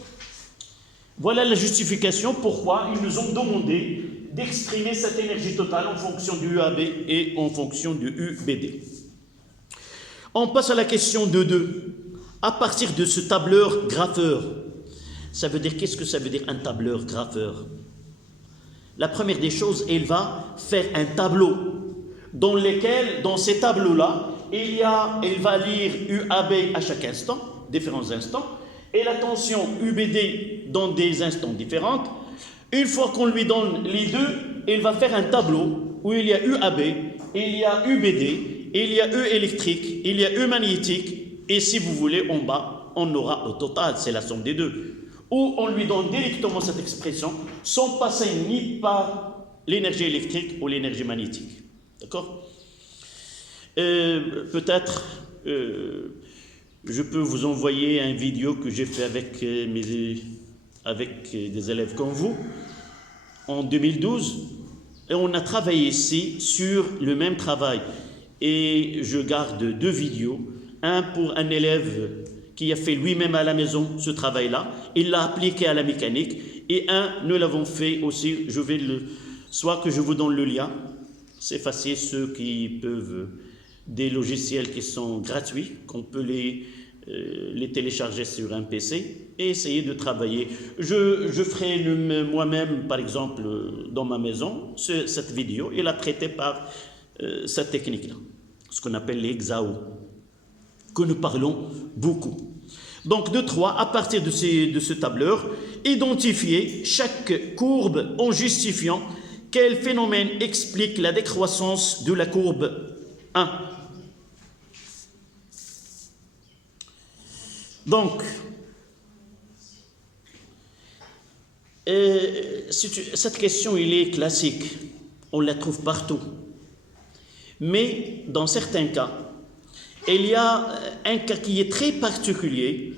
Voilà la justification pourquoi ils nous ont demandé d'exprimer cette énergie totale en fonction du UAB et en fonction du UBD. On passe à la question de 2. À partir de ce tableur graffeur, ça veut dire, qu'est-ce que ça veut dire un tableur graffeur? La première des choses, il va faire un tableau dans ces tableaux-là, il va lire UAB à chaque instant, différents instants, et la tension UBD dans des instants différents. Une fois qu'on lui donne les deux, il va faire un tableau où il y a UAB, il y a UBD, il y a E électrique, il y a E magnétique, et si vous voulez, en bas, on aura au total, c'est la somme des deux, où on lui donne directement cette expression sans passer ni par l'énergie électrique ou l'énergie magnétique. D'accord? Peut-être, je peux vous envoyer une vidéo que j'ai fait avec des élèves comme vous, en 2012, et on a travaillé ici sur le même travail. Et je garde 2 vidéos, un pour un élève qui a fait lui-même à la maison ce travail-là, il l'a appliqué à la mécanique, et nous l'avons fait aussi, soit que je vous donne le lien, c'est facile, ceux qui peuvent, des logiciels qui sont gratuits, qu'on peut les télécharger sur un PC et essayer de travailler. Je ferai moi-même, par exemple, dans ma maison, cette vidéo, et la traiter par cette technique-là, ce qu'on appelle les XAO, que nous parlons beaucoup. Donc, de 3, à partir de ce tableur, identifier chaque courbe en justifiant quel phénomène explique la décroissance de la courbe 1. Donc, cette question, elle est classique, on la trouve partout. Mais dans certains cas, il y a un cas qui est très particulier,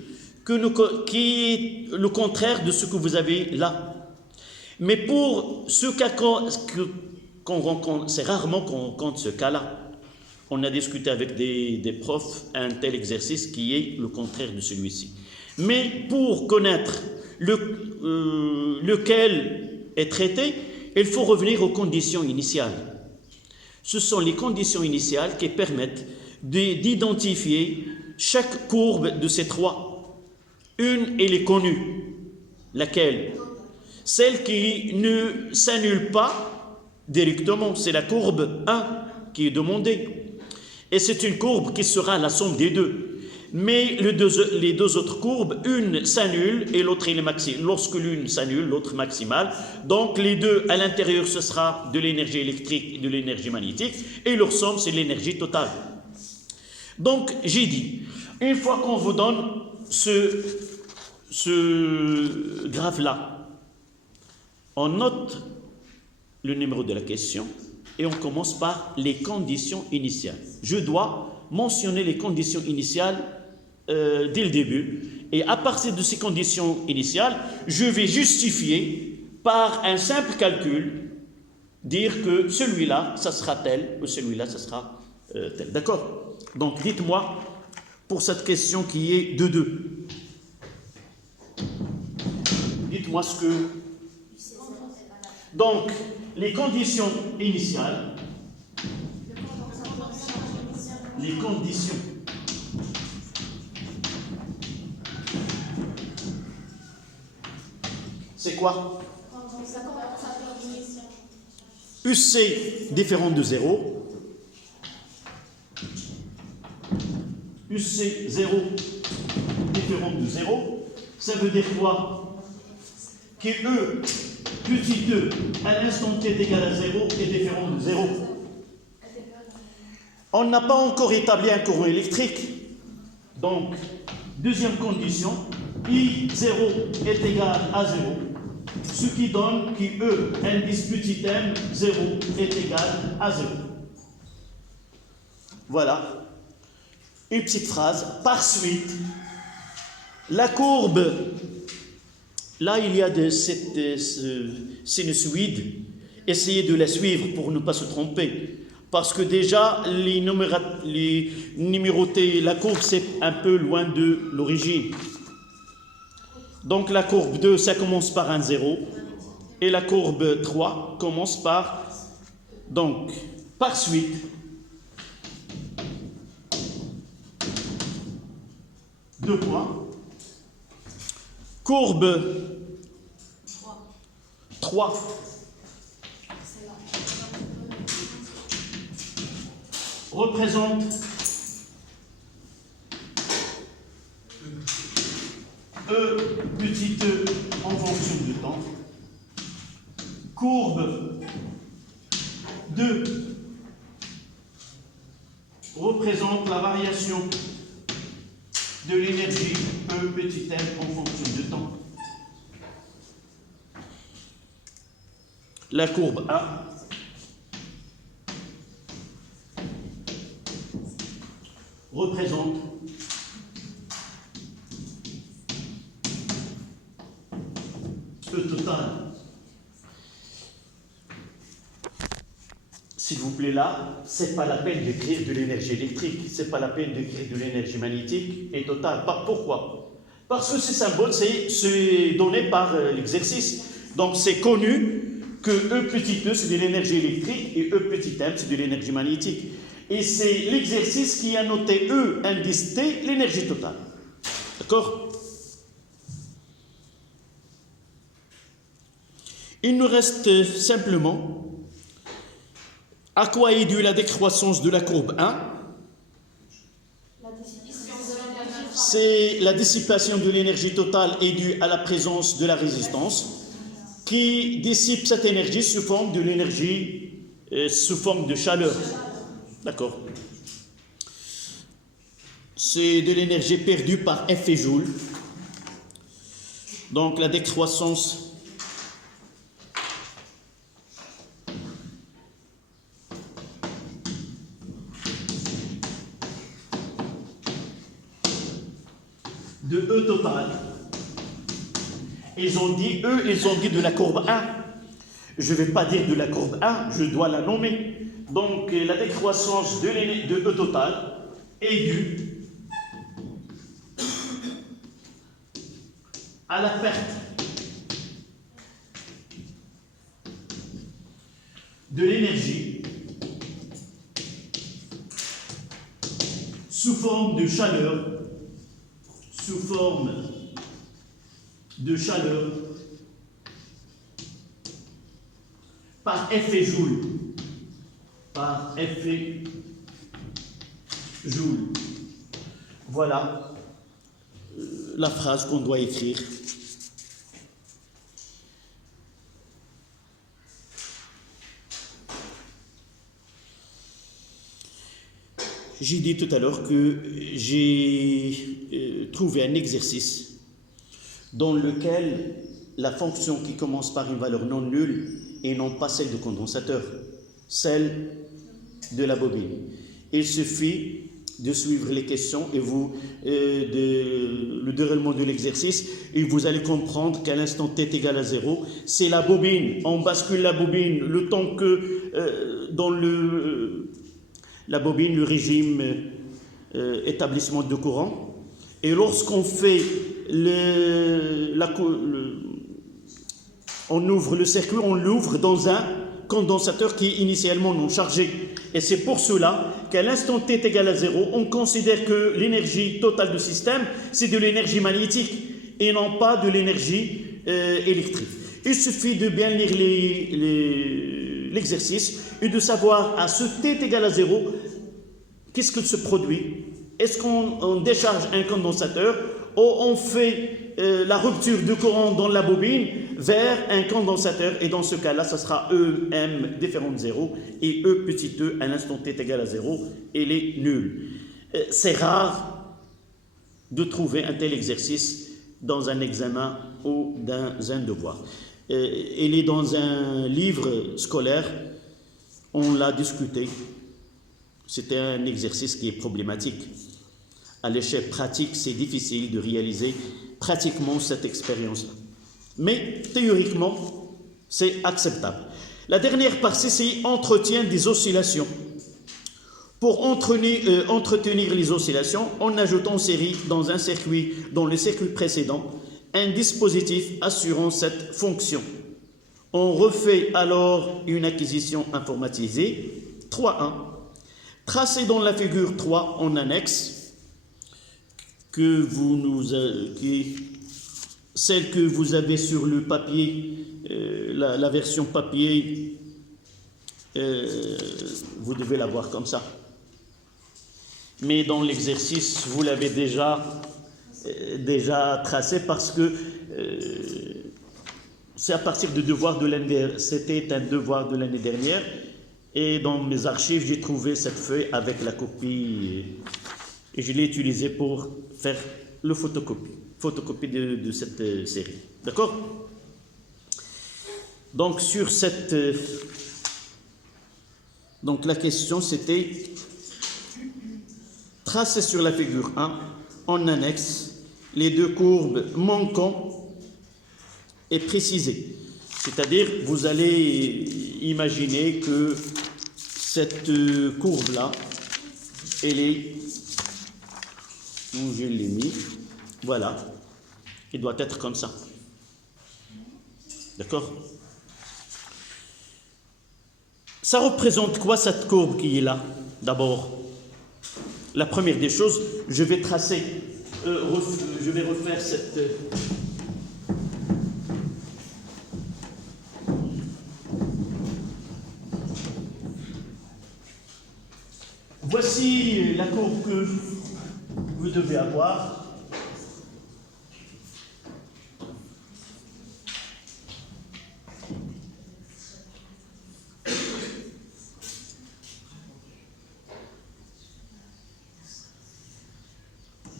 qui est le contraire de ce que vous avez là. Mais pour ce cas qu'on rencontre, c'est rarement qu'on rencontre ce cas-là. On a discuté avec des profs un tel exercice qui est le contraire de celui-ci. Mais pour connaître lequel est traité, il faut revenir aux conditions initiales. Ce sont les conditions initiales qui permettent d'identifier chaque courbe de ces 3. Une, elle est connue. Laquelle? Celle qui ne s'annule pas directement, c'est la courbe 1 qui est demandée. Et c'est une courbe qui sera la somme des deux. Mais les deux autres courbes, une s'annule et l'autre est maximale. Lorsque l'une s'annule, l'autre maximale. Donc les deux, à l'intérieur, ce sera de l'énergie électrique et de l'énergie magnétique. Et leur somme, c'est l'énergie totale. Donc, j'ai dit, une fois qu'on vous donne ce graphe-là, on note le numéro de la question et on commence par les conditions initiales. Je dois mentionner les conditions initiales dès le début. Et à partir de ces conditions initiales, je vais justifier par un simple calcul, dire que celui-là, ça sera tel, ou celui-là, ça sera tel. D'accord? Donc, dites-moi, pour cette question qui est de 2. Dites-moi. Dites-moi ce que... Donc, les conditions initiales. Les conditions. C'est quoi? UC différent de 0. UC 0 différent de 0. Ça veut dire quoi? Que E, petit e, à l'instant t est égal à 0, est différent de 0. On n'a pas encore établi un courant électrique. Donc, deuxième condition, I0 est égal à 0. Ce qui donne que E, indice petit m, 0 est égal à 0. Voilà. Une petite phrase. Par suite, la courbe, là il y a cette sinusoïde. Essayez de la suivre pour ne pas se tromper. Parce que déjà, les numérotés, la courbe, c'est un peu loin de l'origine. Donc la courbe 2, ça commence par un 0. Et la courbe 3 commence par... Donc, par suite, deux points. Courbe 3. Représente E petit e en fonction du temps. Courbe 2 représente la variation de l'énergie E petit m en fonction du temps. La courbe 1 représente E total. S'il vous plaît, là, c'est pas la peine d'écrire de l'énergie électrique, c'est pas la peine d'écrire de l'énergie magnétique et totale. Pourquoi? Parce que ces symboles, c'est donné par l'exercice. Donc c'est connu que E petit e, c'est de l'énergie électrique et E petit m, c'est de l'énergie magnétique. Et c'est l'exercice qui a noté E indice T, l'énergie totale. D'accord? Il nous reste simplement à quoi est due la décroissance de la courbe 1. C'est la dissipation de l'énergie totale est due à la présence de la résistance qui dissipe cette énergie sous forme de l'énergie, sous forme de chaleur. D'accord. C'est de l'énergie perdue par effet Joule. Donc la décroissance de E total. Ils ont dit de la courbe 1. Je ne vais pas dire de la courbe 1, je dois la nommer. Donc la décroissance de E total est due à la perte de l'énergie sous forme de chaleur, par effet Joule. Par effet Joule. Voilà la phrase qu'on doit écrire. J'ai dit tout à l'heure que j'ai trouvé un exercice dans lequel la fonction qui commence par une valeur non nulle et non pas celle du condensateur, celle de la bobine. Il suffit de suivre les questions et le déroulement de l'exercice et vous allez comprendre qu'à l'instant t est égal à 0, c'est la bobine. On bascule la bobine le temps que dans la bobine, le régime établissement de courant. Et lorsqu'on fait On ouvre le circuit, on l'ouvre dans un condensateur qui est initialement non chargé. Et c'est pour cela qu'à l'instant t est égal à 0, on considère que l'énergie totale du système, c'est de l'énergie magnétique et non pas de l'énergie électrique. Il suffit de bien lire l'exercice et de savoir à ce t est égal à 0, qu'est-ce que se produit. Est-ce qu'on décharge un condensateur ou on fait la rupture de courant dans la bobine vers un condensateur, et dans ce cas-là, ça sera EM différent de 0 et E petit e à l'instant t est égal à 0, il est nul. C'est rare de trouver un tel exercice dans un examen ou dans un devoir. Il est dans un livre scolaire, on l'a discuté, c'était un exercice qui est problématique. À l'échelle pratique, c'est difficile de réaliser pratiquement cette expérience-là. Mais théoriquement, c'est acceptable. La dernière partie, c'est entretien des oscillations. Pour entretenir les oscillations, on ajoute en série dans le circuit précédent, un dispositif assurant cette fonction. On refait alors une acquisition informatisée. 3.1. Tracé dans la figure 3 en annexe, celle que vous avez sur le papier, la version papier, vous devez la voir comme ça. Mais dans l'exercice, vous l'avez déjà tracé parce que c'est à partir du devoir de l'année dernière. C'était un devoir de l'année dernière. Et dans mes archives, j'ai trouvé cette feuille avec la copie et je l'ai utilisée pour faire le photocopie de cette série. D'accord? Donc, sur cette... donc, la question, c'était tracer sur la figure 1, en annexe, les deux courbes manquant et préciser. C'est-à-dire, vous allez imaginer que cette courbe-là, elle est... où je l'ai mis, voilà, il doit être comme ça. D'accord? Ça représente quoi cette courbe qui est là? D'abord, la première des choses, je vais tracer, je vais refaire cette... Voici la courbe que vous devez avoir.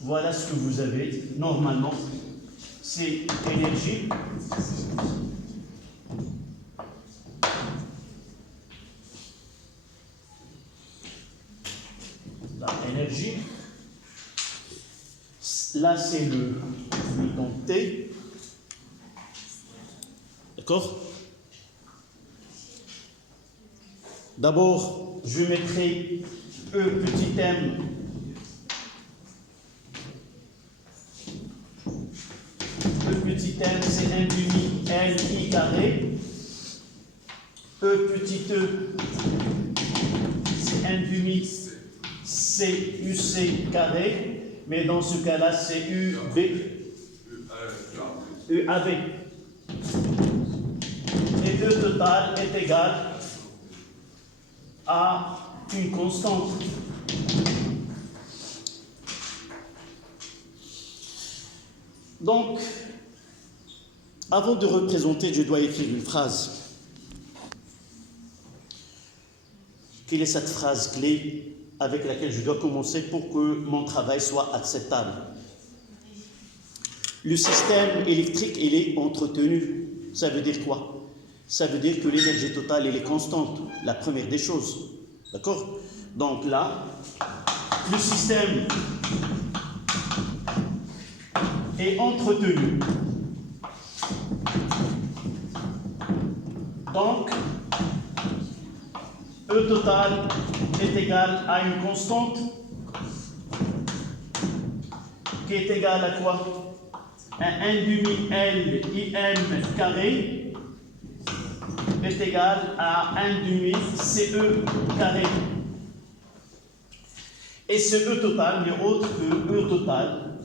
Voilà ce que vous avez. Normalement, c'est énergie. La énergie. Là, c'est le fluidon T. D'accord? D'abord, je mettrai E petit m. E petit m, c'est 1 demi L I carré. E petit e, c'est 1 demi C UC carré. Mais dans ce cas-là, c'est UAB. Et E total est égal à une constante. Donc, avant de représenter, je dois écrire une phrase. Quelle est cette phrase clé avec laquelle je dois commencer pour que mon travail soit acceptable? Le système électrique, il est entretenu. Ça veut dire quoi? Ça veut dire que l'énergie totale, elle est constante. La première des choses. D'accord? Donc là, le système est entretenu. Donc, E total est égal à une constante qui est égale à quoi? À 1 demi L IM carré est égal à 1 demi CE carré. Et ce E total n'est autre que E total.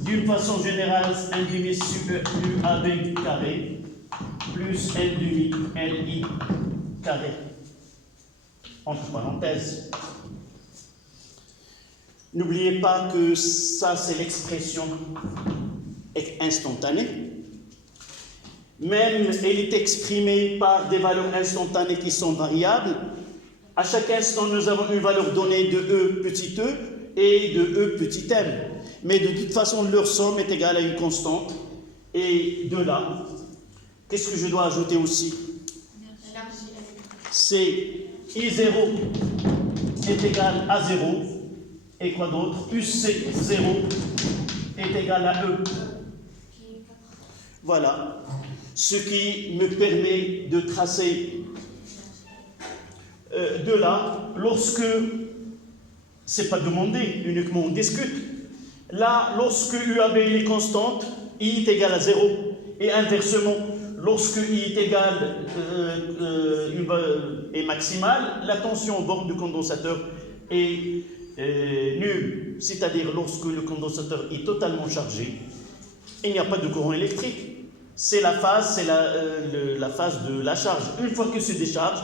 D'une façon générale, 1 demi sur UAB carré plus 1 demi LI carré. Entre parenthèses. N'oubliez pas que ça, c'est l'expression instantanée. Même elle est exprimée par des valeurs instantanées qui sont variables. À chaque instant, nous avons une valeur donnée de E petit e et de E petit m. Mais de toute façon, leur somme est égale à une constante. Et de là, qu'est-ce que je dois ajouter aussi? C'est I0 est égal à 0. Et quoi d'autre? UC0 est égal à E. Voilà. Ce qui me permet de tracer de là, lorsque, c'est pas demandé, uniquement on discute. Là, lorsque UAB est constante, I est égal à 0. Et inversement, lorsque I est égal est maximale, la tension au bord du condensateur est nulle. C'est-à-dire, lorsque le condensateur est totalement chargé, il n'y a pas de courant électrique. C'est la phase, la phase de la charge. Une fois que se décharge,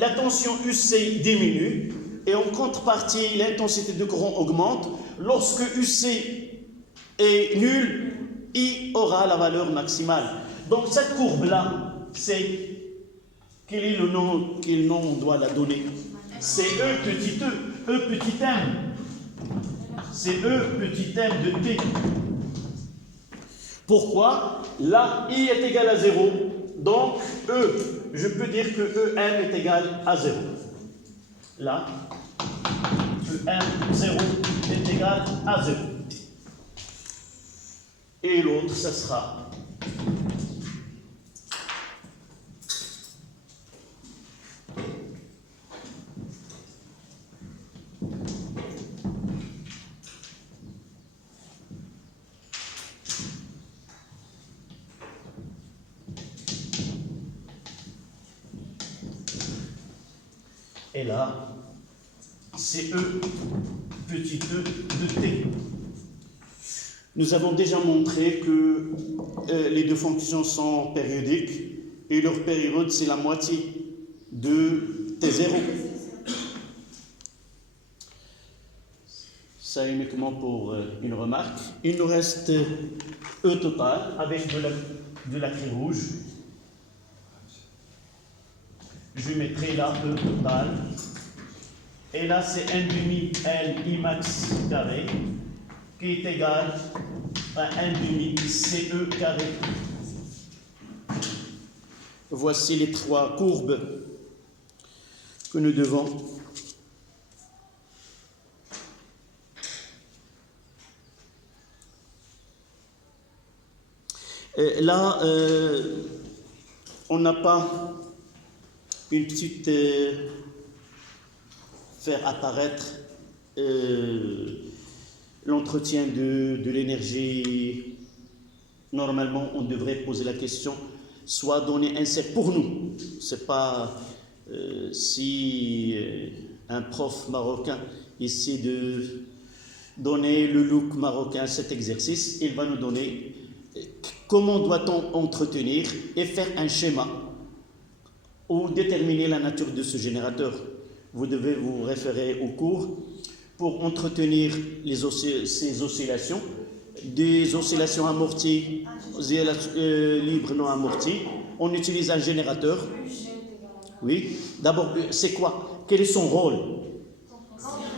la tension UC diminue et en contrepartie, l'intensité de courant augmente. Lorsque UC est nul, I aura la valeur maximale. Donc cette courbe-là, c'est quel est le nom, quel nom on doit la donner? C'est E petit e, E petit m. C'est E petit m de t. Pourquoi? Là, I est égal à 0. Donc, E, je peux dire que EM est égal à 0. Là, EM0 est égal à 0. Et l'autre, ça sera et là, c'est E petit e de t. Nous avons déjà montré que les deux fonctions sont périodiques et leur période, c'est la moitié de T0. Ça uniquement pour une remarque. Il nous reste E total avec de la craie rouge. Je mettrai là E total. Et là, c'est 1 demi L I max carré qui est égal à 1 demi CE carré. Voici les trois courbes que nous devons là, on n'a pas une petite faire apparaître l'entretien de l'énergie. Normalement, on devrait poser la question, soit donner un cercle pour nous. C'est pas si un prof marocain essaie de donner le look marocain à cet exercice, il va nous donner comment doit-on entretenir et faire un schéma ou déterminer la nature de ce générateur. Vous devez vous référer au cours pour entretenir ces oscillations, des oscillations amorties, libres non amorties. On utilise un générateur. Oui. D'abord, c'est quoi? Quel est son rôle?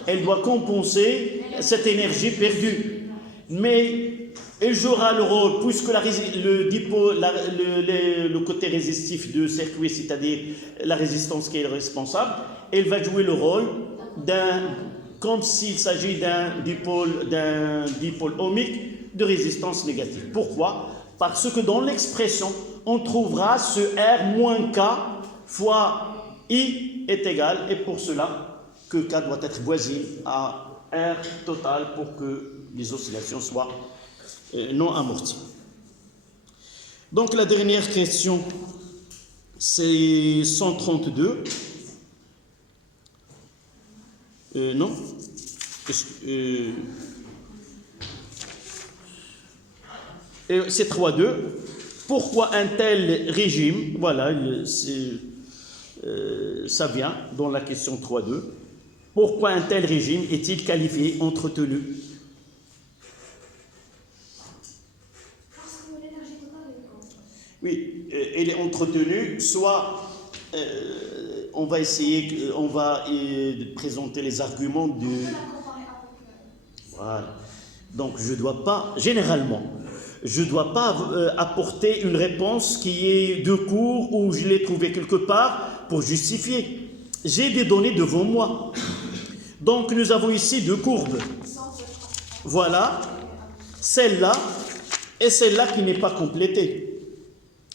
Elle doit compenser cette énergie perdue. Mais elle jouera le rôle, puisque le côté résistif du circuit, c'est-à-dire la résistance qui est responsable, elle va jouer le rôle comme s'il s'agit d'un dipôle ohmique de résistance négative. Pourquoi? Parce que dans l'expression, on trouvera ce R moins K fois I est égal, et pour cela, que K doit être voisine à R total pour que les oscillations soient non amorties. Donc la dernière question c'est 132. Non. C'est 3.2. Pourquoi un tel régime, voilà, ça vient dans la question 3.2. Pourquoi un tel régime est-il qualifié entretenu? Parce que l'énergie totale est constante. Oui, elle est entretenue, soit on va essayer, on va présenter les arguments On de... peut la comparer avec. Voilà. Donc je ne dois pas, généralement, je ne dois pas apporter une réponse qui est de cours ou je l'ai trouvée quelque part pour justifier. J'ai des données devant moi. Donc nous avons ici deux courbes. Voilà, celle-là et celle-là qui n'est pas complétée.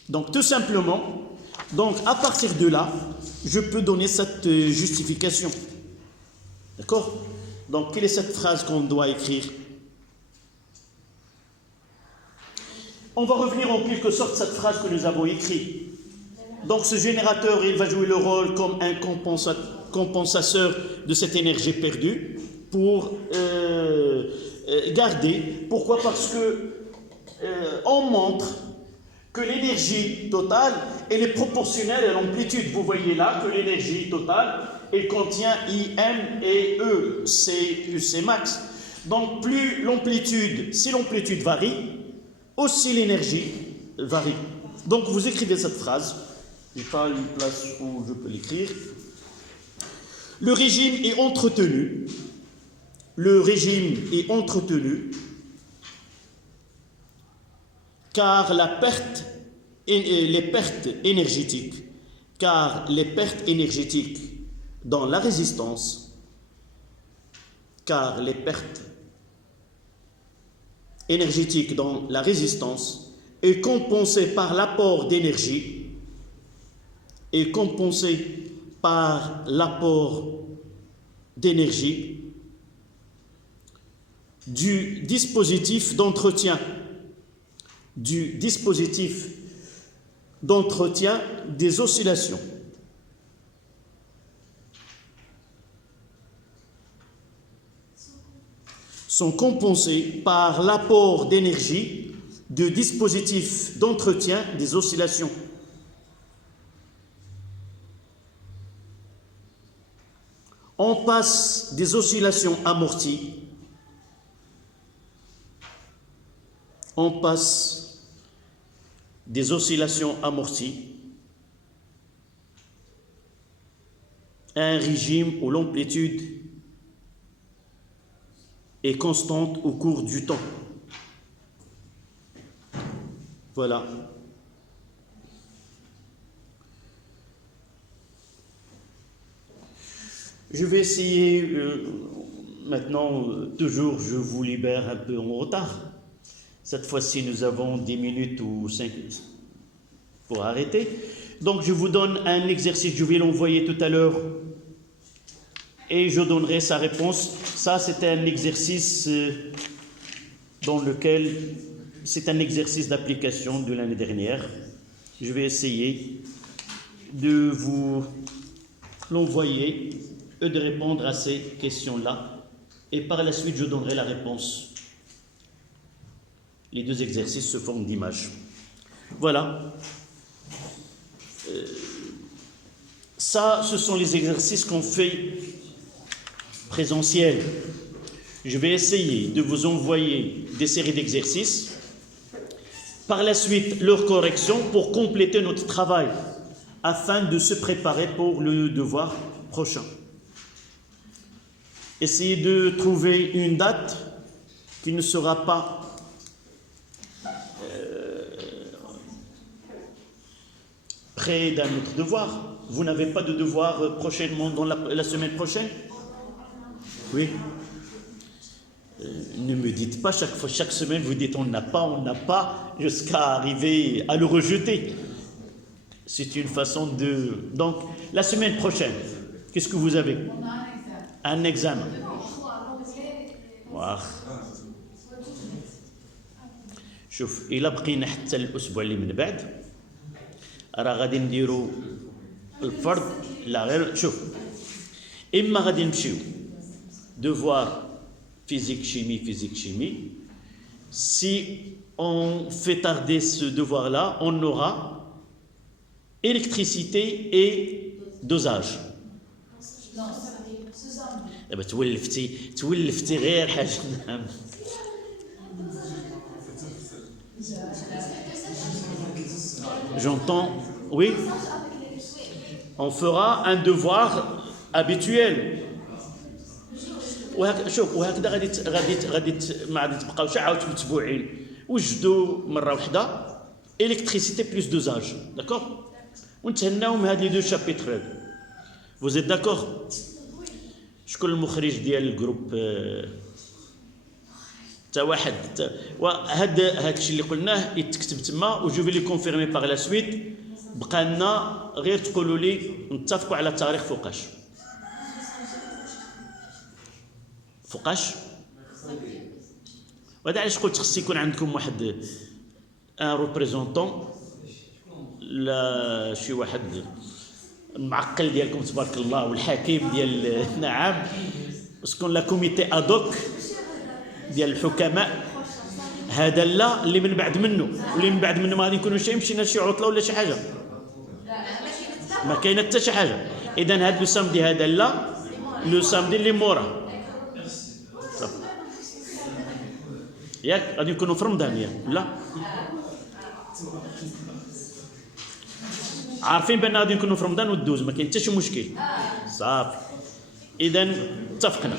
Donc tout simplement, donc à partir de là, je peux donner cette justification. D'accord? Donc quelle est cette phrase qu'on doit écrire? On va revenir en quelque sorte à cette phrase que nous avons écrite. Donc ce générateur, il va jouer le rôle comme un compensateur de cette énergie perdue pour garder. Pourquoi? Parce que on montre que l'énergie totale, elle est proportionnelle à l'amplitude. Vous voyez là que l'énergie totale, elle contient IM et E, c'est max. Donc plus l'amplitude, si l'amplitude varie, aussi l'énergie varie. Donc vous écrivez cette phrase. Je n'ai pas une place où je peux l'écrire. Le régime est entretenu. Le régime est entretenu car les pertes énergétiques dans la résistance, est compensée par l'apport d'énergie, du dispositif d'entretien des oscillations. Sont compensés par l'apport d'énergie du dispositif d'entretien des oscillations. On passe des oscillations amorties à un régime où l'amplitude est constante au cours du temps. Voilà. Je vais essayer, maintenant, toujours je vous libère un peu en retard. Cette fois-ci, nous avons 10 minutes ou 5 pour arrêter. Donc, je vous donne un exercice, je vais l'envoyer tout à l'heure et je donnerai sa réponse. Ça, c'est un exercice c'est un exercice d'application de l'année dernière. Je vais essayer de vous l'envoyer et de répondre à ces questions-là. Et par la suite, je donnerai la réponse. Les deux exercices se forment d'images. Voilà. Ça, ce sont les exercices qu'on fait présentiels. Je vais essayer de vous envoyer des séries d'exercices. Par la suite, leur correction pour compléter notre travail afin de se préparer pour le devoir prochain. Essayez de trouver une date qui ne sera pas près d'un autre devoir. Vous n'avez pas de devoir prochainement, dans la semaine prochaine? Oui. Ne me dites pas chaque semaine, vous dites on n'a pas, jusqu'à arriver à le rejeter. C'est une façon de... Donc, la semaine prochaine, qu'est-ce que vous avez? On a un examen. واخ شوف إلا بقينا حتى الأسبوع اللي من بعد راه غادي نديرو الفرض لا غير شوف اما غادي نمشيو devoir physique chimie. Si on fait tarder ce devoir là on aura électricité et dosage. دابا تولفتي غير حاجه. J'entends, oui. On fera un devoir habituel. شوف وهكذا غادي ما غادي تبقاو شي عاود اسبوعين وجدوا مره واحده الكتريسيتي بلس دوزاج داكوغ ونتهناو من هاد لي دو شابيتر هادو. فوزيت داكوغ؟ شكون المخرج ديال الجروب؟ تا واحد هاد الشيء اللي قلناه يتكتب تما وجو في لي كونفيرمي باغ لا سويت. بقى لنا غير تقولوا لي نتفقوا على التاريخ فوقاش وهذا علاش قلت خص يكون عندكم واحد ان ريبريزونطون لا شي واحد المعقل ديالكم تبارك الله والحكيم ديال نعم اسكون لا كوميتي ادوك ديال الحكماء هذا لا اللي من بعد منه واللي من بعد منه ما غادي يكونوا شي مشينا شي عطله ولا شي حاجه ما كاينه حتى شي حاجه. اذا هذا لو سامدي هذا لا لو سامدي اللي مورا ياك غادي نكونوا في رمضان ياك لا عارفين بان غادي نكونوا في رمضان والدوز ما كاين حتى شي مشكل صافي. اذا اتفقنا.